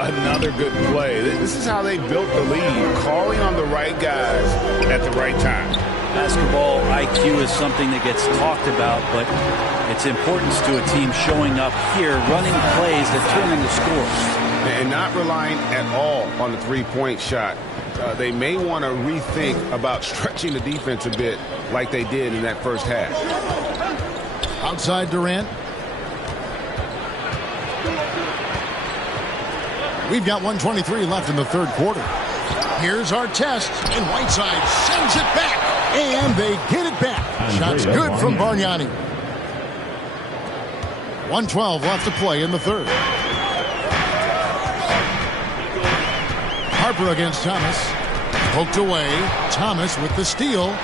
Another good play. This is how they built the lead, calling on the right guys at the right time. Basketball IQ is something that gets talked about, but its importance to a team showing up here, running plays that turn into scores. And not relying at all on the three-point shot. They may want to rethink about stretching the defense a bit like they did in that first half. Outside Durant. We've got 1:23 left in the third quarter. Here's Artest, and Whiteside sends it back, and they get it back. Shots good from Bargnani. 1:12 left to play in the third. Harper against Thomas. Poked away. Thomas with the steal.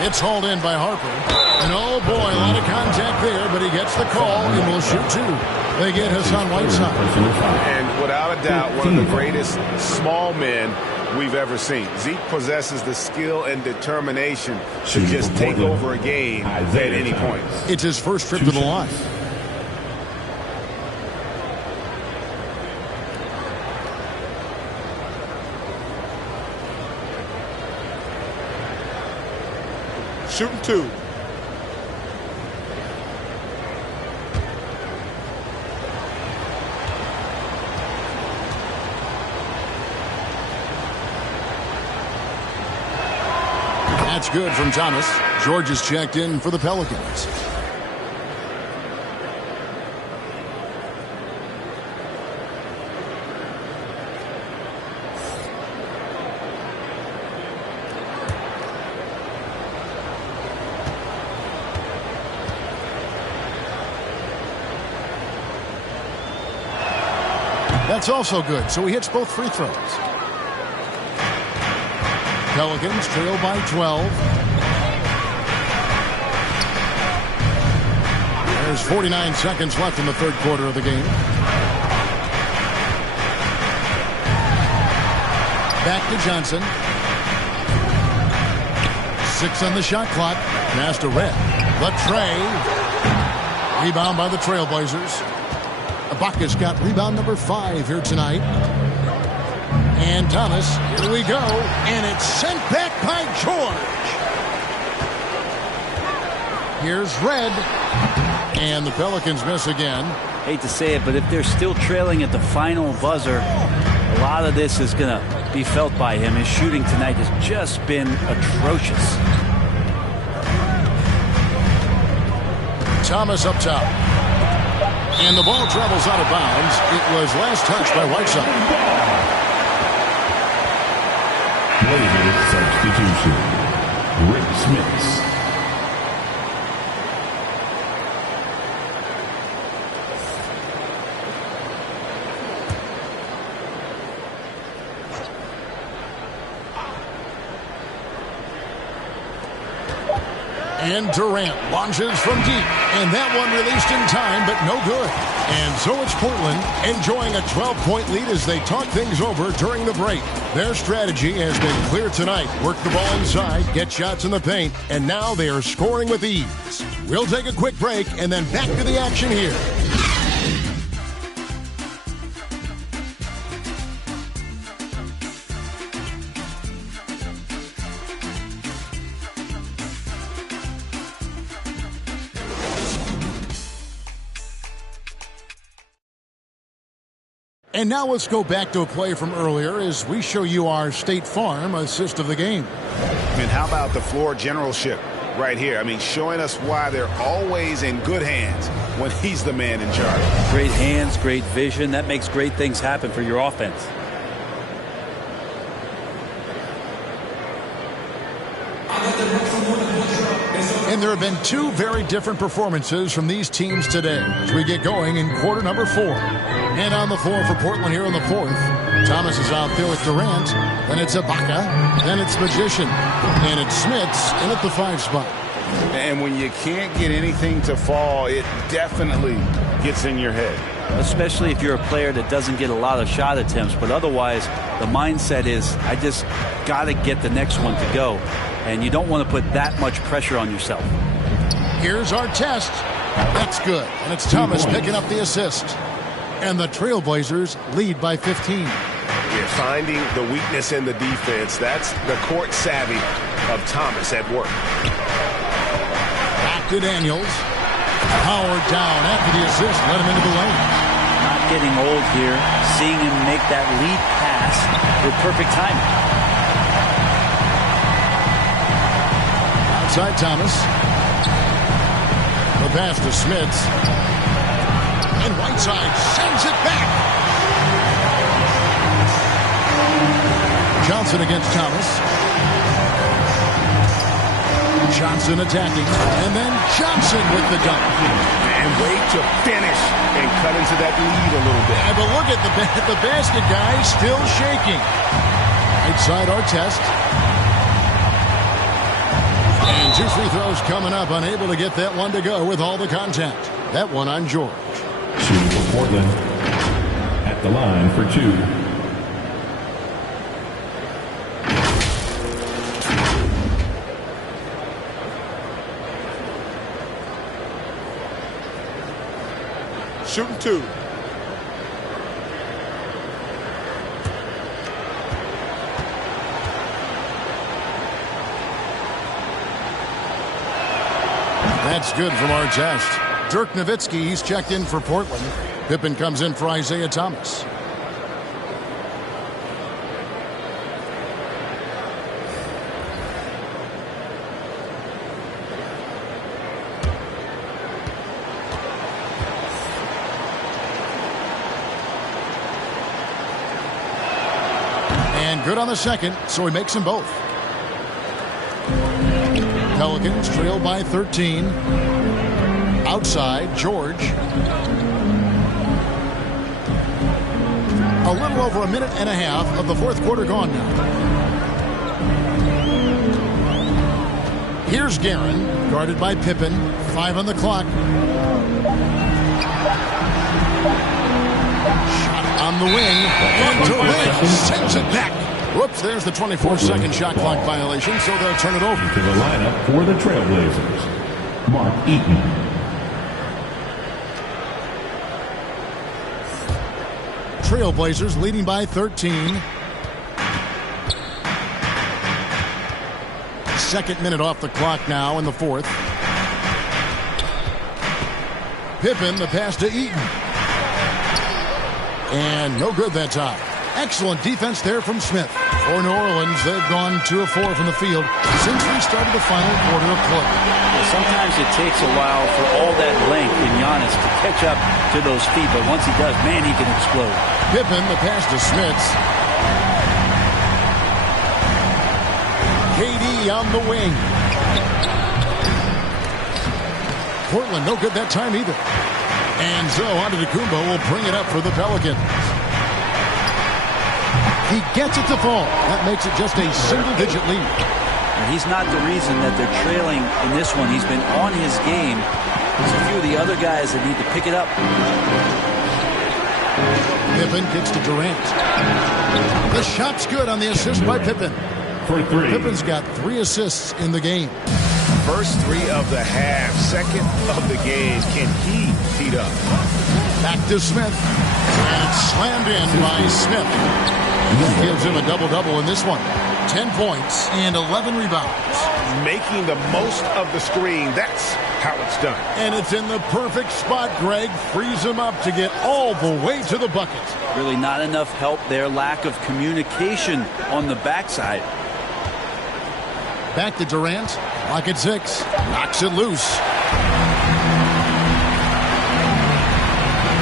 It's hauled in by Harper. And oh boy, a lot of contact there, but he gets the call and will shoot two. They get Hassan Whiteside. And without a doubt, one of the greatest small men we've ever seen. Zeke possesses the skill and determination to just take over a game at any point. It's his first trip to the line. Shooting two. That's good from Thomas. George is checked in for the Pelicans. That's also good, so he hits both free throws. Pelicans trail by 12. There's 49 seconds left in the third quarter of the game. Back to Johnson. 6 on the shot clock. Pass to Red. The tray. Rebound by the Trailblazers. Ibaka's got rebound number 5 here tonight. And Thomas, here we go. And it's sent back by George. Here's Red. And the Pelicans miss again. Hate to say it, but if they're still trailing at the final buzzer, a lot of this is going to be felt by him. His shooting tonight has just been atrocious. Thomas up top. And the ball travels out of bounds. It was last touched by Whiteside. Blazers substitution. Rick Smith. And Durant launches from deep. And that one released in time, but no good. And so it's Portland enjoying a 12-point lead as they talk things over during the break. Their strategy has been clear tonight. Work the ball inside, get shots in the paint, and now they are scoring with ease. We'll take a quick break and then back to the action here. And now let's go back to a play from earlier as we show you our State Farm assist of the game. And how about the floor generalship right here? I mean, showing us why they're always in good hands when he's the man in charge. Great hands, great vision. That makes great things happen for your offense. And there have been two very different performances from these teams today as we get going in quarter number 4. And on the floor for Portland here in the 4th, Thomas is out there with Durant, then it's Ibaka, then it's Magician, and it's Smits in at the 5 spot. And when you can't get anything to fall, it definitely gets in your head. Especially if you're a player that doesn't get a lot of shot attempts, but otherwise the mindset is, I just got to get the next one to go. And you don't want to put that much pressure on yourself. Here's our test. That's good. And it's Thomas picking up the assist. And the Trailblazers lead by 15. Yeah, finding the weakness in the defense. That's the court savvy of Thomas at work. Back to Daniels. Howard down after the assist. Let him into the lane. Not getting old here. Seeing him make that lead pass with perfect timing. Outside Thomas. The pass to Smits. And Whiteside sends it back. Johnson against Thomas. Johnson attacking. And then Johnson with the dunk. And wait to finish and cut into that lead a little bit. Yeah, but look at the basket guy still shaking. Outside Artest. And 2 free throws coming up. Unable to get that one to go with all the contact. That one on George. Shooting for Portland at the line for 2. Shooting 2. That's good from our test. Dirk Nowitzki, he's checked in for Portland. Pippen comes in for Isaiah Thomas. And good on the second, so he makes them both. Pelicans trail by 13. Outside, George. A little over a minute and a half of the 4th quarter gone now. Here's Guerin, guarded by Pippen. 5 on the clock. Shot on the wing. And Durant sends it back. Whoops, there's the 24-second shot clock violation, so they'll turn it over. To the lineup for the Trailblazers, Mark Eaton. Trailblazers leading by 13. Second minute off the clock now in the 4th. Pippen, the pass to Eaton. And no good that time. Excellent defense there from Smith. For New Orleans, they've gone 2 of 4 from the field since we started the final quarter of play. Well, sometimes it takes a while for all that length in Giannis to catch up to those feet, but once he does, man, he can explode. Pippen, the pass to Smits. KD on the wing. Portland, no good that time either. And so Antetokounmpo will bring it up for the Pelicans. He gets it to fall. That makes it just a single-digit lead. And he's not the reason that they're trailing in this one. He's been on his game. There's a few of the other guys that need to pick it up. Pippen kicks to Durant. The shot's good on the assist by Pippen. For 3. Pippen's got 3 assists in the game. First 3 of the half, second of the game. Can he heat up? Back to Smith. And it's slammed in by Smith. That gives him a double-double in this one. 10 points and 11 rebounds. Making the most of the screen. That's how it's done. And it's in the perfect spot, Greg. Frees him up to get all the way to the bucket. Really not enough help there. Lack of communication on the backside. Back to Durant. Lock at 6. Knocks it loose.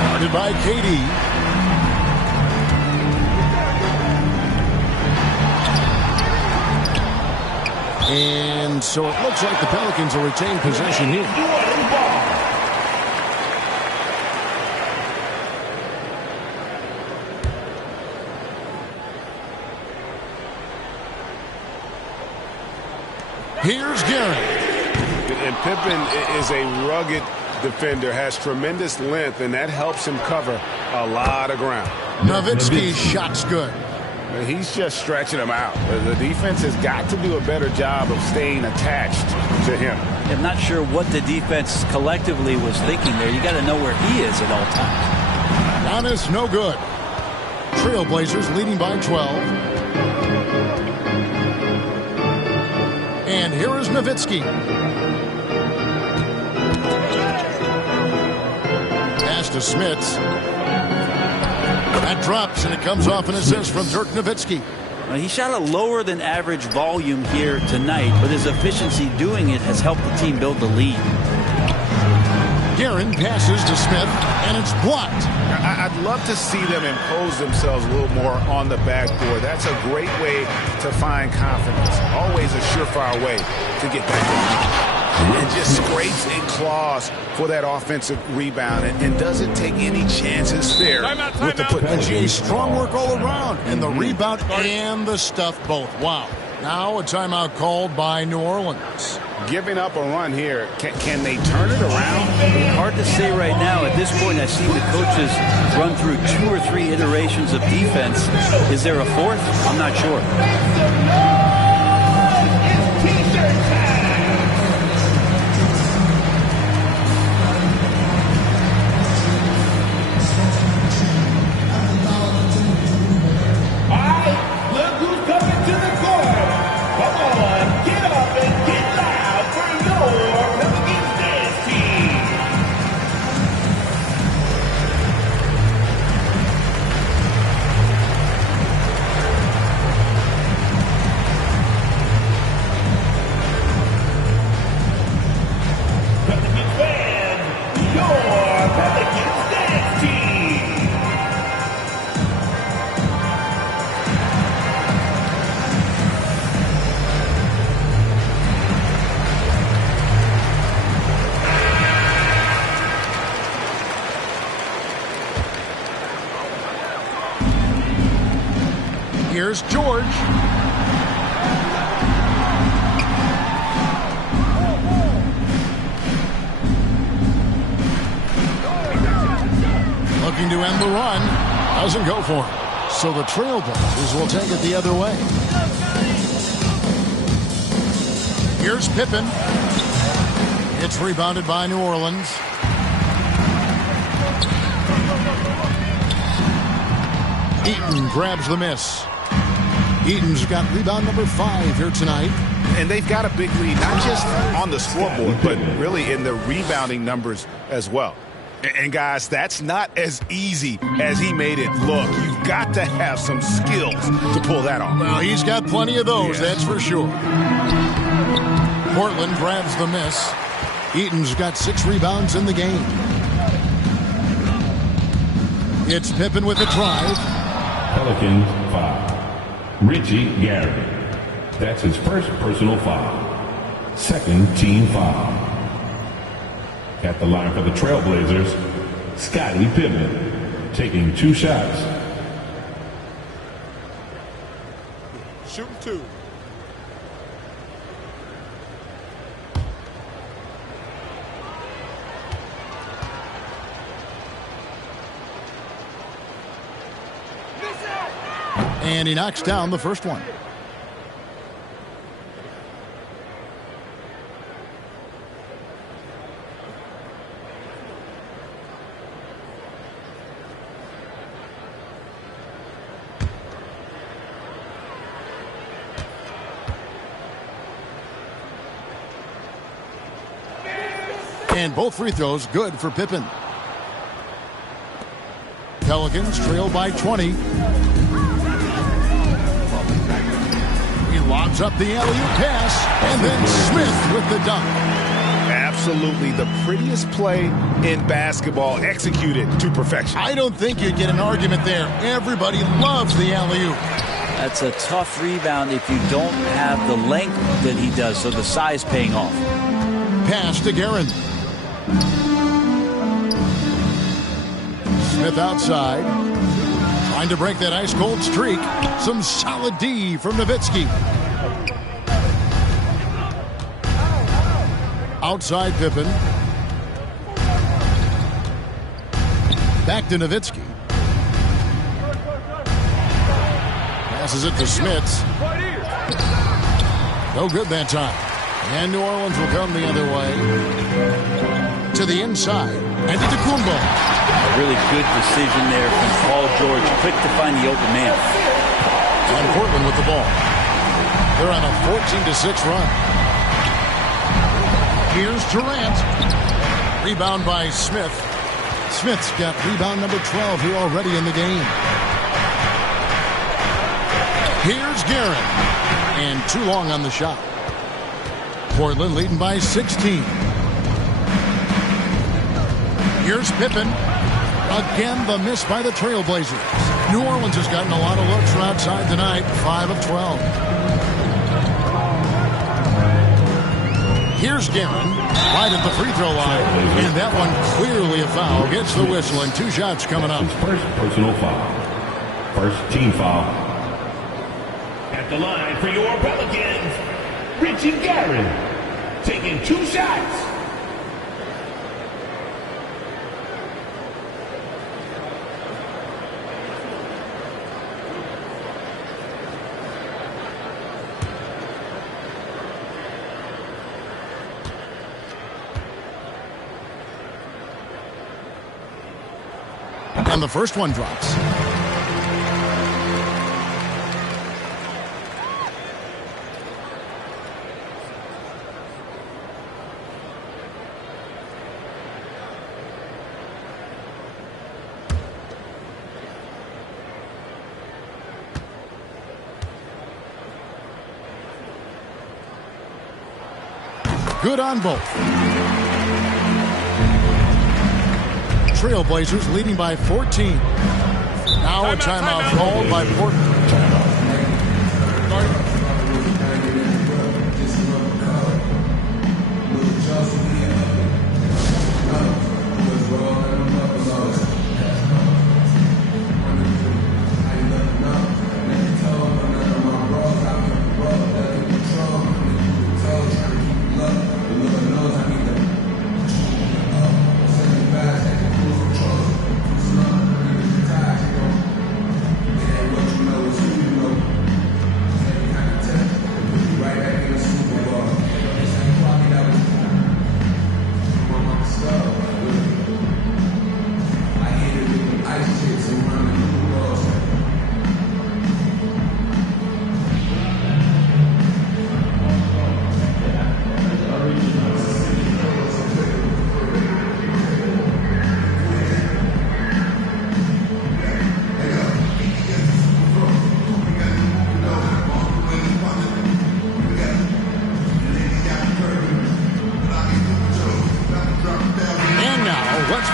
Guarded by KD. And so it looks like the Pelicans will retain possession here. Here's Garrett. And Pippen is a rugged defender, has tremendous length, and that helps him cover a lot of ground. Nowitzki's shot's good. He's just stretching him out. The defense has got to do a better job of staying attached to him. I'm not sure what the defense collectively was thinking there. You got to know where he is at all times. Giannis, no good. Trailblazers leading by 12. And here is Nowitzki. Pass to Smits. That drops, and it comes off an assist from Dirk Nowitzki. He shot a lower than average volume here tonight, but his efficiency doing it has helped the team build the lead. Guerin passes to Smith, and it's blocked. I'd love to see them impose themselves a little more on the backboard. That's a great way to find confidence. Always a surefire way to get back in the lead. And just scrapes and claws for that offensive rebound and doesn't take any chances there with the put. PG, strong work all around, and the rebound and the stuff both. Wow. Now a timeout called by New Orleans. Giving up a run here. Can they turn it around? Hard to say right now. At this point, I've seen the coaches run through 2 or 3 iterations of defense. Is there a fourth? I'm not sure. Here's George. Looking to end the run. Doesn't go for it. So the Trailblazers will take it the other way. Here's Pippen. It's rebounded by New Orleans. Eaton grabs the miss. Eaton's got rebound number 5 here tonight. And they've got a big lead, not just on the scoreboard, but really in the rebounding numbers as well. And guys, that's not as easy as he made it look. You've got to have some skills to pull that off. Well, he's got plenty of those, that's for sure. Portland grabs the miss. Eaton's got 6 rebounds in the game. It's Pippen with the drive. Pelicans foul. Richie Garrett. That's his first personal foul. Second team foul. At the line for the Trailblazers, Scottie Pippen, taking 2 shots. Shooting 2. And he knocks down the first one. And both free throws good for Pippen. Pelicans trail by 20. He lobs up the alley-oop pass, and then Smith with the dunk. Absolutely the prettiest play in basketball, executed to perfection. I don't think you'd get an argument there. Everybody loves the alley-oop. That's a tough rebound if you don't have the length that he does, so the size paying off. Pass to Guerin. Smith outside, trying to break that ice-cold streak. Some solid D from Nowitzki. Outside Pippen. Back to Nowitzki. Passes it to Smits. No good that time. And New Orleans will come the other way. To the inside. And to Kumbo. A really good decision there from Paul George. Quick to find the open man. And Portland with the ball. They're on a 14-6 run. Here's Durant. Rebound by Smith. Smith's got rebound number 12 here already in the game. Here's Guerin. And too long on the shot. Portland leading by 16. Here's Pippen. Again, the miss by the Trailblazers. New Orleans has gotten a lot of looks from outside tonight. 5 of 12. Here's Guerin, right at the free throw line. And that one clearly a foul. Gets the whistle, and 2 shots coming up. His first personal foul. First team foul. At the line for your Pelicans, Richie Guerin, taking 2 shots. And the first one drops. Good on both. Trailblazers leading by 14. Now a timeout called by Portland.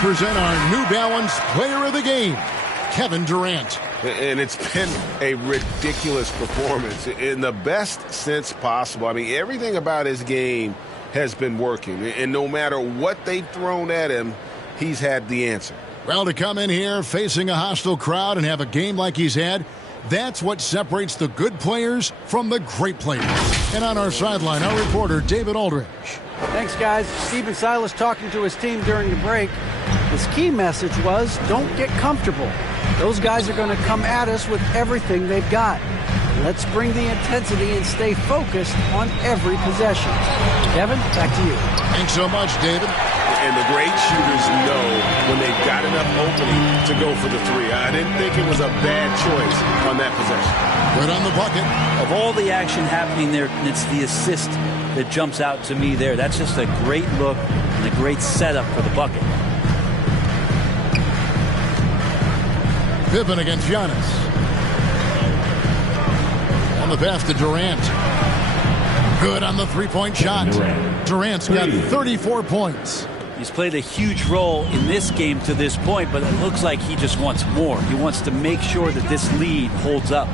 Present our New Balance Player of the Game, Kevin Durant. And it's been a ridiculous performance in the best sense possible. I mean, everything about his game has been working. And no matter what they've thrown at him, he's had the answer. Well, to come in here facing a hostile crowd and have a game like he's had, that's what separates the good players from the great players. And on our sideline, our reporter, David Aldridge. Thanks, guys. Stephen Silas talking to his team during the break. His key message was, don't get comfortable. Those guys are going to come at us with everything they've got. Let's bring the intensity and stay focused on every possession. Kevin, back to you. Thanks so much, David. And the great shooters know when they've got enough opening to go for the three. I didn't think it was a bad choice on that possession. Good on the bucket. Of all the action happening there, it's the assist that jumps out to me there. That's just a great look. and a great setup for the bucket. Pippen against Giannis. On the pass to Durant. Good on the three-point shot. Durant's got 34 points. He's played a huge role in this game to this point, but it looks like he just wants more. He wants to make sure that this lead holds up.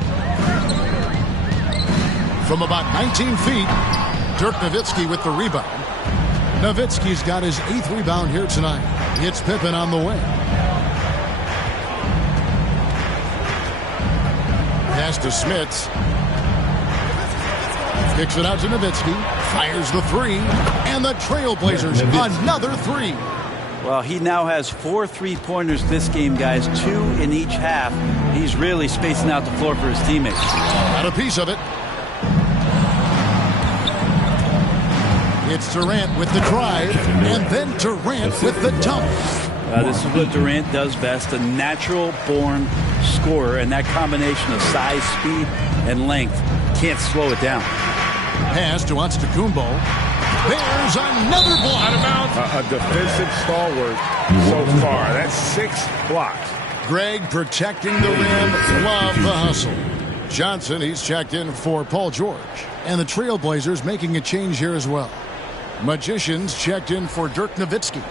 From about 19 feet, Dirk Nowitzki with the rebound. Nowitzki's got his 8th rebound here tonight. It's Pippen on the wing. Pass to Smits. Kicks it out to Nowitzki. Fires the three. And the Trailblazers, another three. Well, he now has 4 3-pointers this game, guys. 2 in each half. He's really spacing out the floor for his teammates. Got a piece of it. It's Durant with the drive, and then Durant with the dunk. This is what Durant does best, a natural-born scorer, and that combination of size, speed, and length can't slow it down. Pass to Antetokounmpo. There's another block. Out of bounds. A defensive stalwart so far. That's 6 blocks. Greg protecting the rim. Love the hustle. Johnson, he's checked in for Paul George. And the Trailblazers making a change here as well. Magicians checked in for Dirk Nowitzki.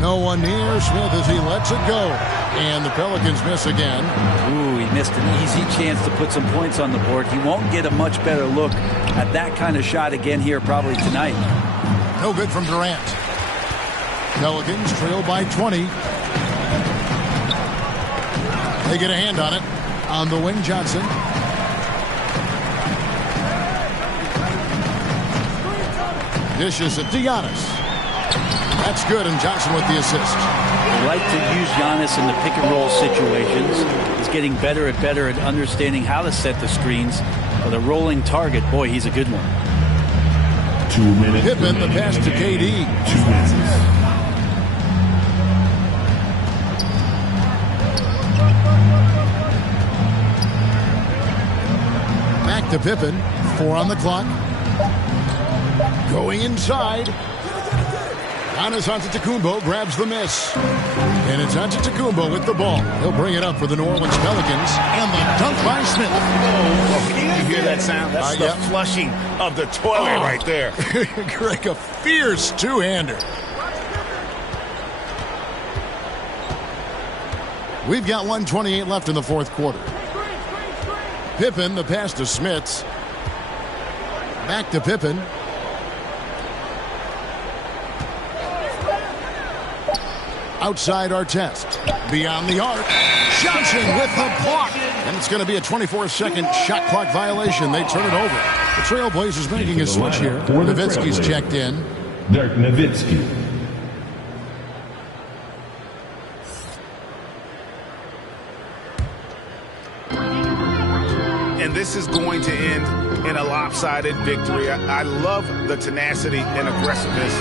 No one near Smith as he lets it go. And the Pelicans miss again. Ooh, he missed an easy chance to put some points on the board. He won't get a much better look at that kind of shot again here probably tonight. No good from Durant. Pelicans trail by 20. They get a hand on it. On the wing, Johnson. Dishes at Giannis. That's good, and Johnson with the assist. They like to use Giannis in the pick-and-roll situations. He's getting better at understanding how to set the screens. But a rolling target, boy, he's a good one. 2 minutes. Pippen, the pass to KD. 2 minutes. Back to Pippen. 4 on the clock. Going inside. Giannis Antetokounmpo grabs the miss. And it's Antetokounmpo with the ball. He'll bring it up for the New Orleans Pelicans. And the dunk by Smith. Oh, can you hear that sound? That's the flushing of the toilet right there. Greg, a fierce two-hander. We've got 1:28 left in the fourth quarter. Pippen, the pass to Smits. Back to Pippen. Outside Artest. Beyond the arc. Johnson with the block. And it's going to be a 24-second shot clock violation. They turn it over. The Trailblazers making a switch here. Nowitzki's checked in. Dirk Nowitzki. And this is going to end in a lopsided victory. I love the tenacity and aggressiveness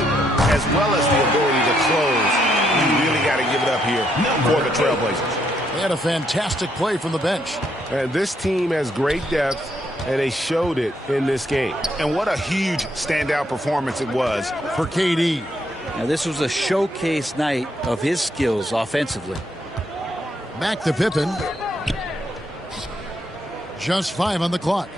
as well as the ability to close. You really got to give it up here for the Trailblazers. They had a fantastic play from the bench. And this team has great depth, and they showed it in this game. And what a huge standout performance it was for KD. Now, this was a showcase night of his skills offensively. Back to Pippen. Just 5 on the clock.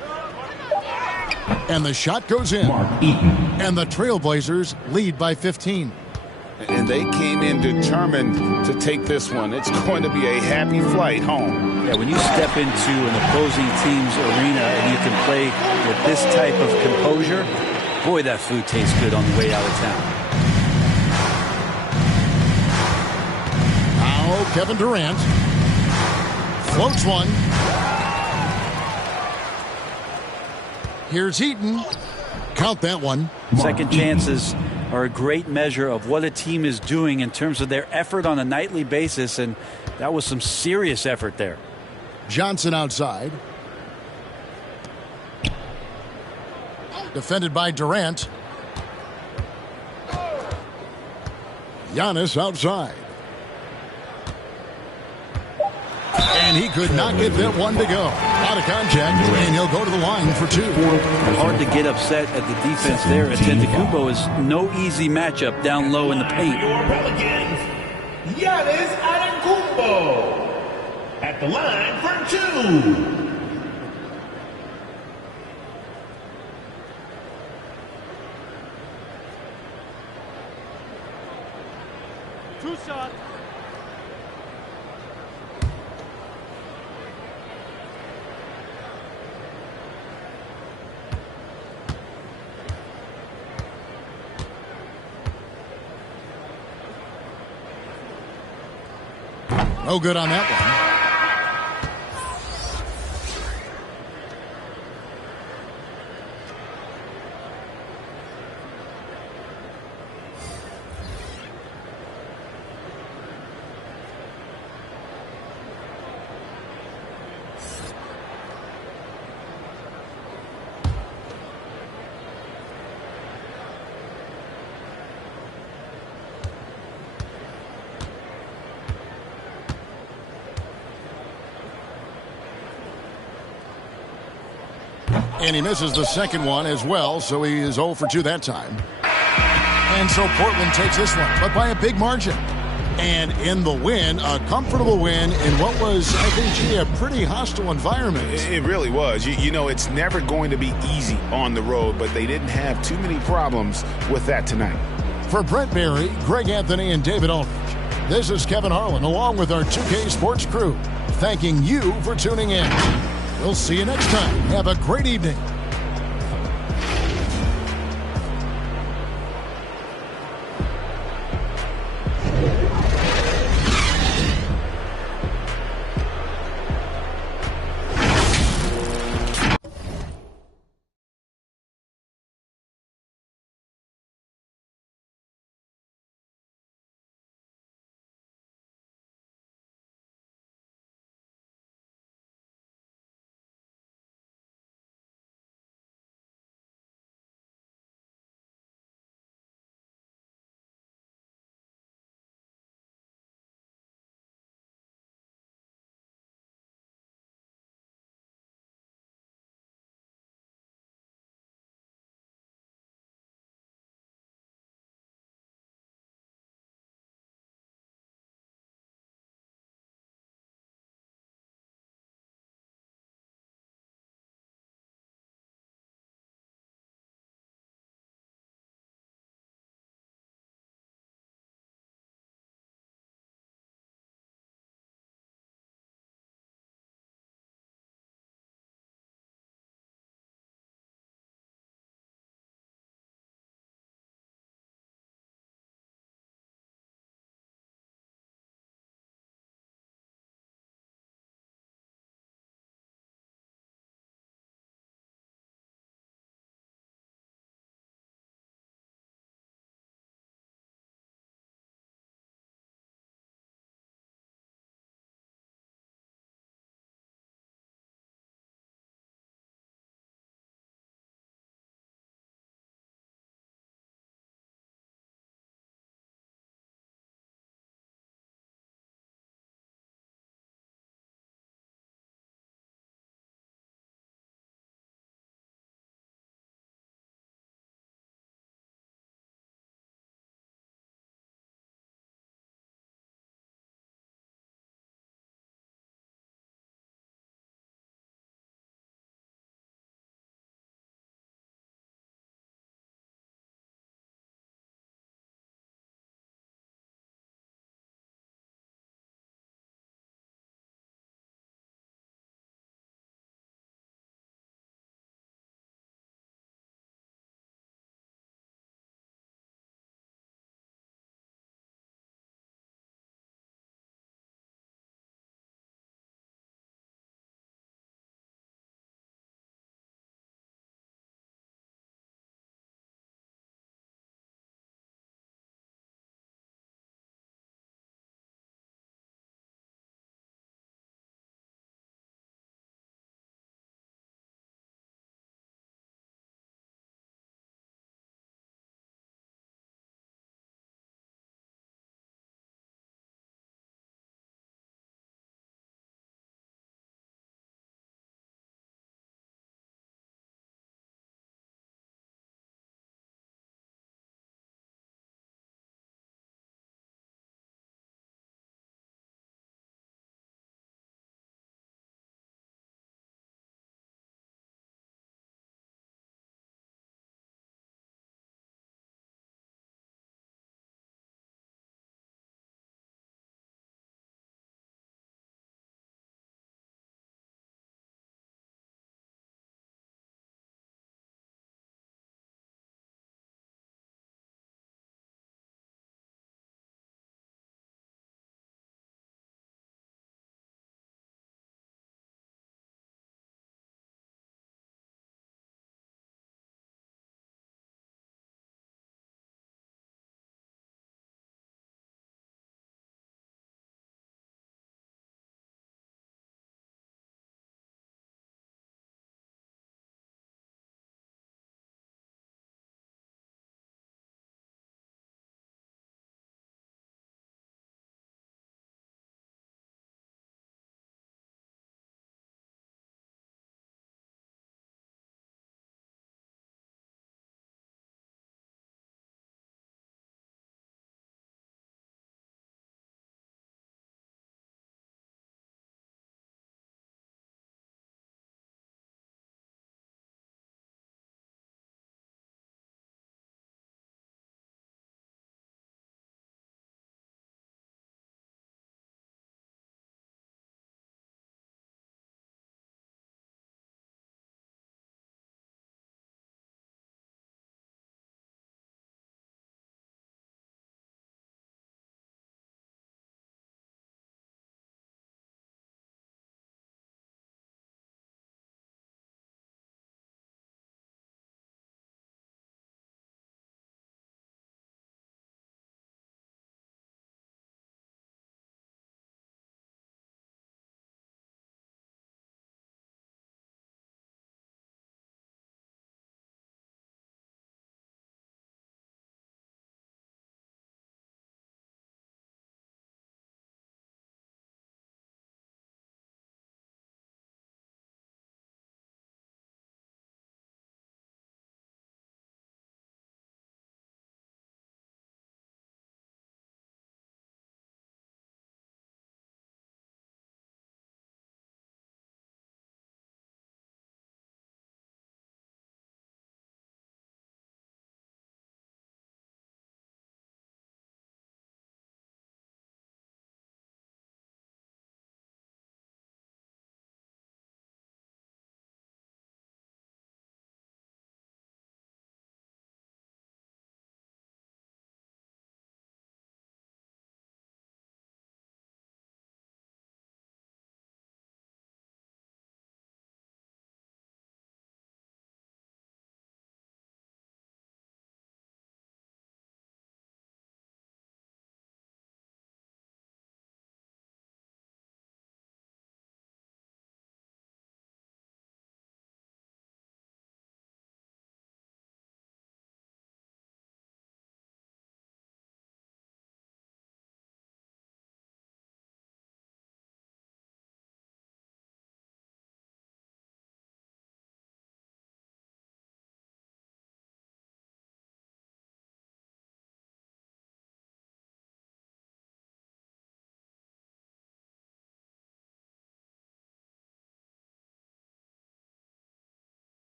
And the shot goes in. And the Trailblazers lead by 15. And they came in determined to take this one. It's going to be a happy flight home. Yeah, when you step into an opposing team's arena and you can play with this type of composure, boy, that food tastes good on the way out of town. Now Kevin Durant floats one. Here's Heaton. Count that one. Second chances are a great measure of what a team is doing in terms of their effort on a nightly basis, and that was some serious effort there. Johnson outside. Defended by Durant. Giannis outside. And he could not get that one to go. Out of contact, and he'll go to the line for two. Hard to get upset at the defense there. Antetokounmpo is no easy matchup down low in the paint. Your Pelicans, Giannis Antetokounmpo at the line for two. Two shots. No good on that one. And he misses the second one as well, so he is 0 for 2 that time. And so Portland takes this one, but by a big margin. And in the win, a comfortable win in what was, I think, a pretty hostile environment. It really was. You know, it's never going to be easy on the road, but they didn't have too many problems with that tonight. For Brent Barry, Greg Anthony, and David Aldridge, this is Kevin Harlan, along with our 2K Sports crew, thanking you for tuning in. We'll see you next time. Have a great evening.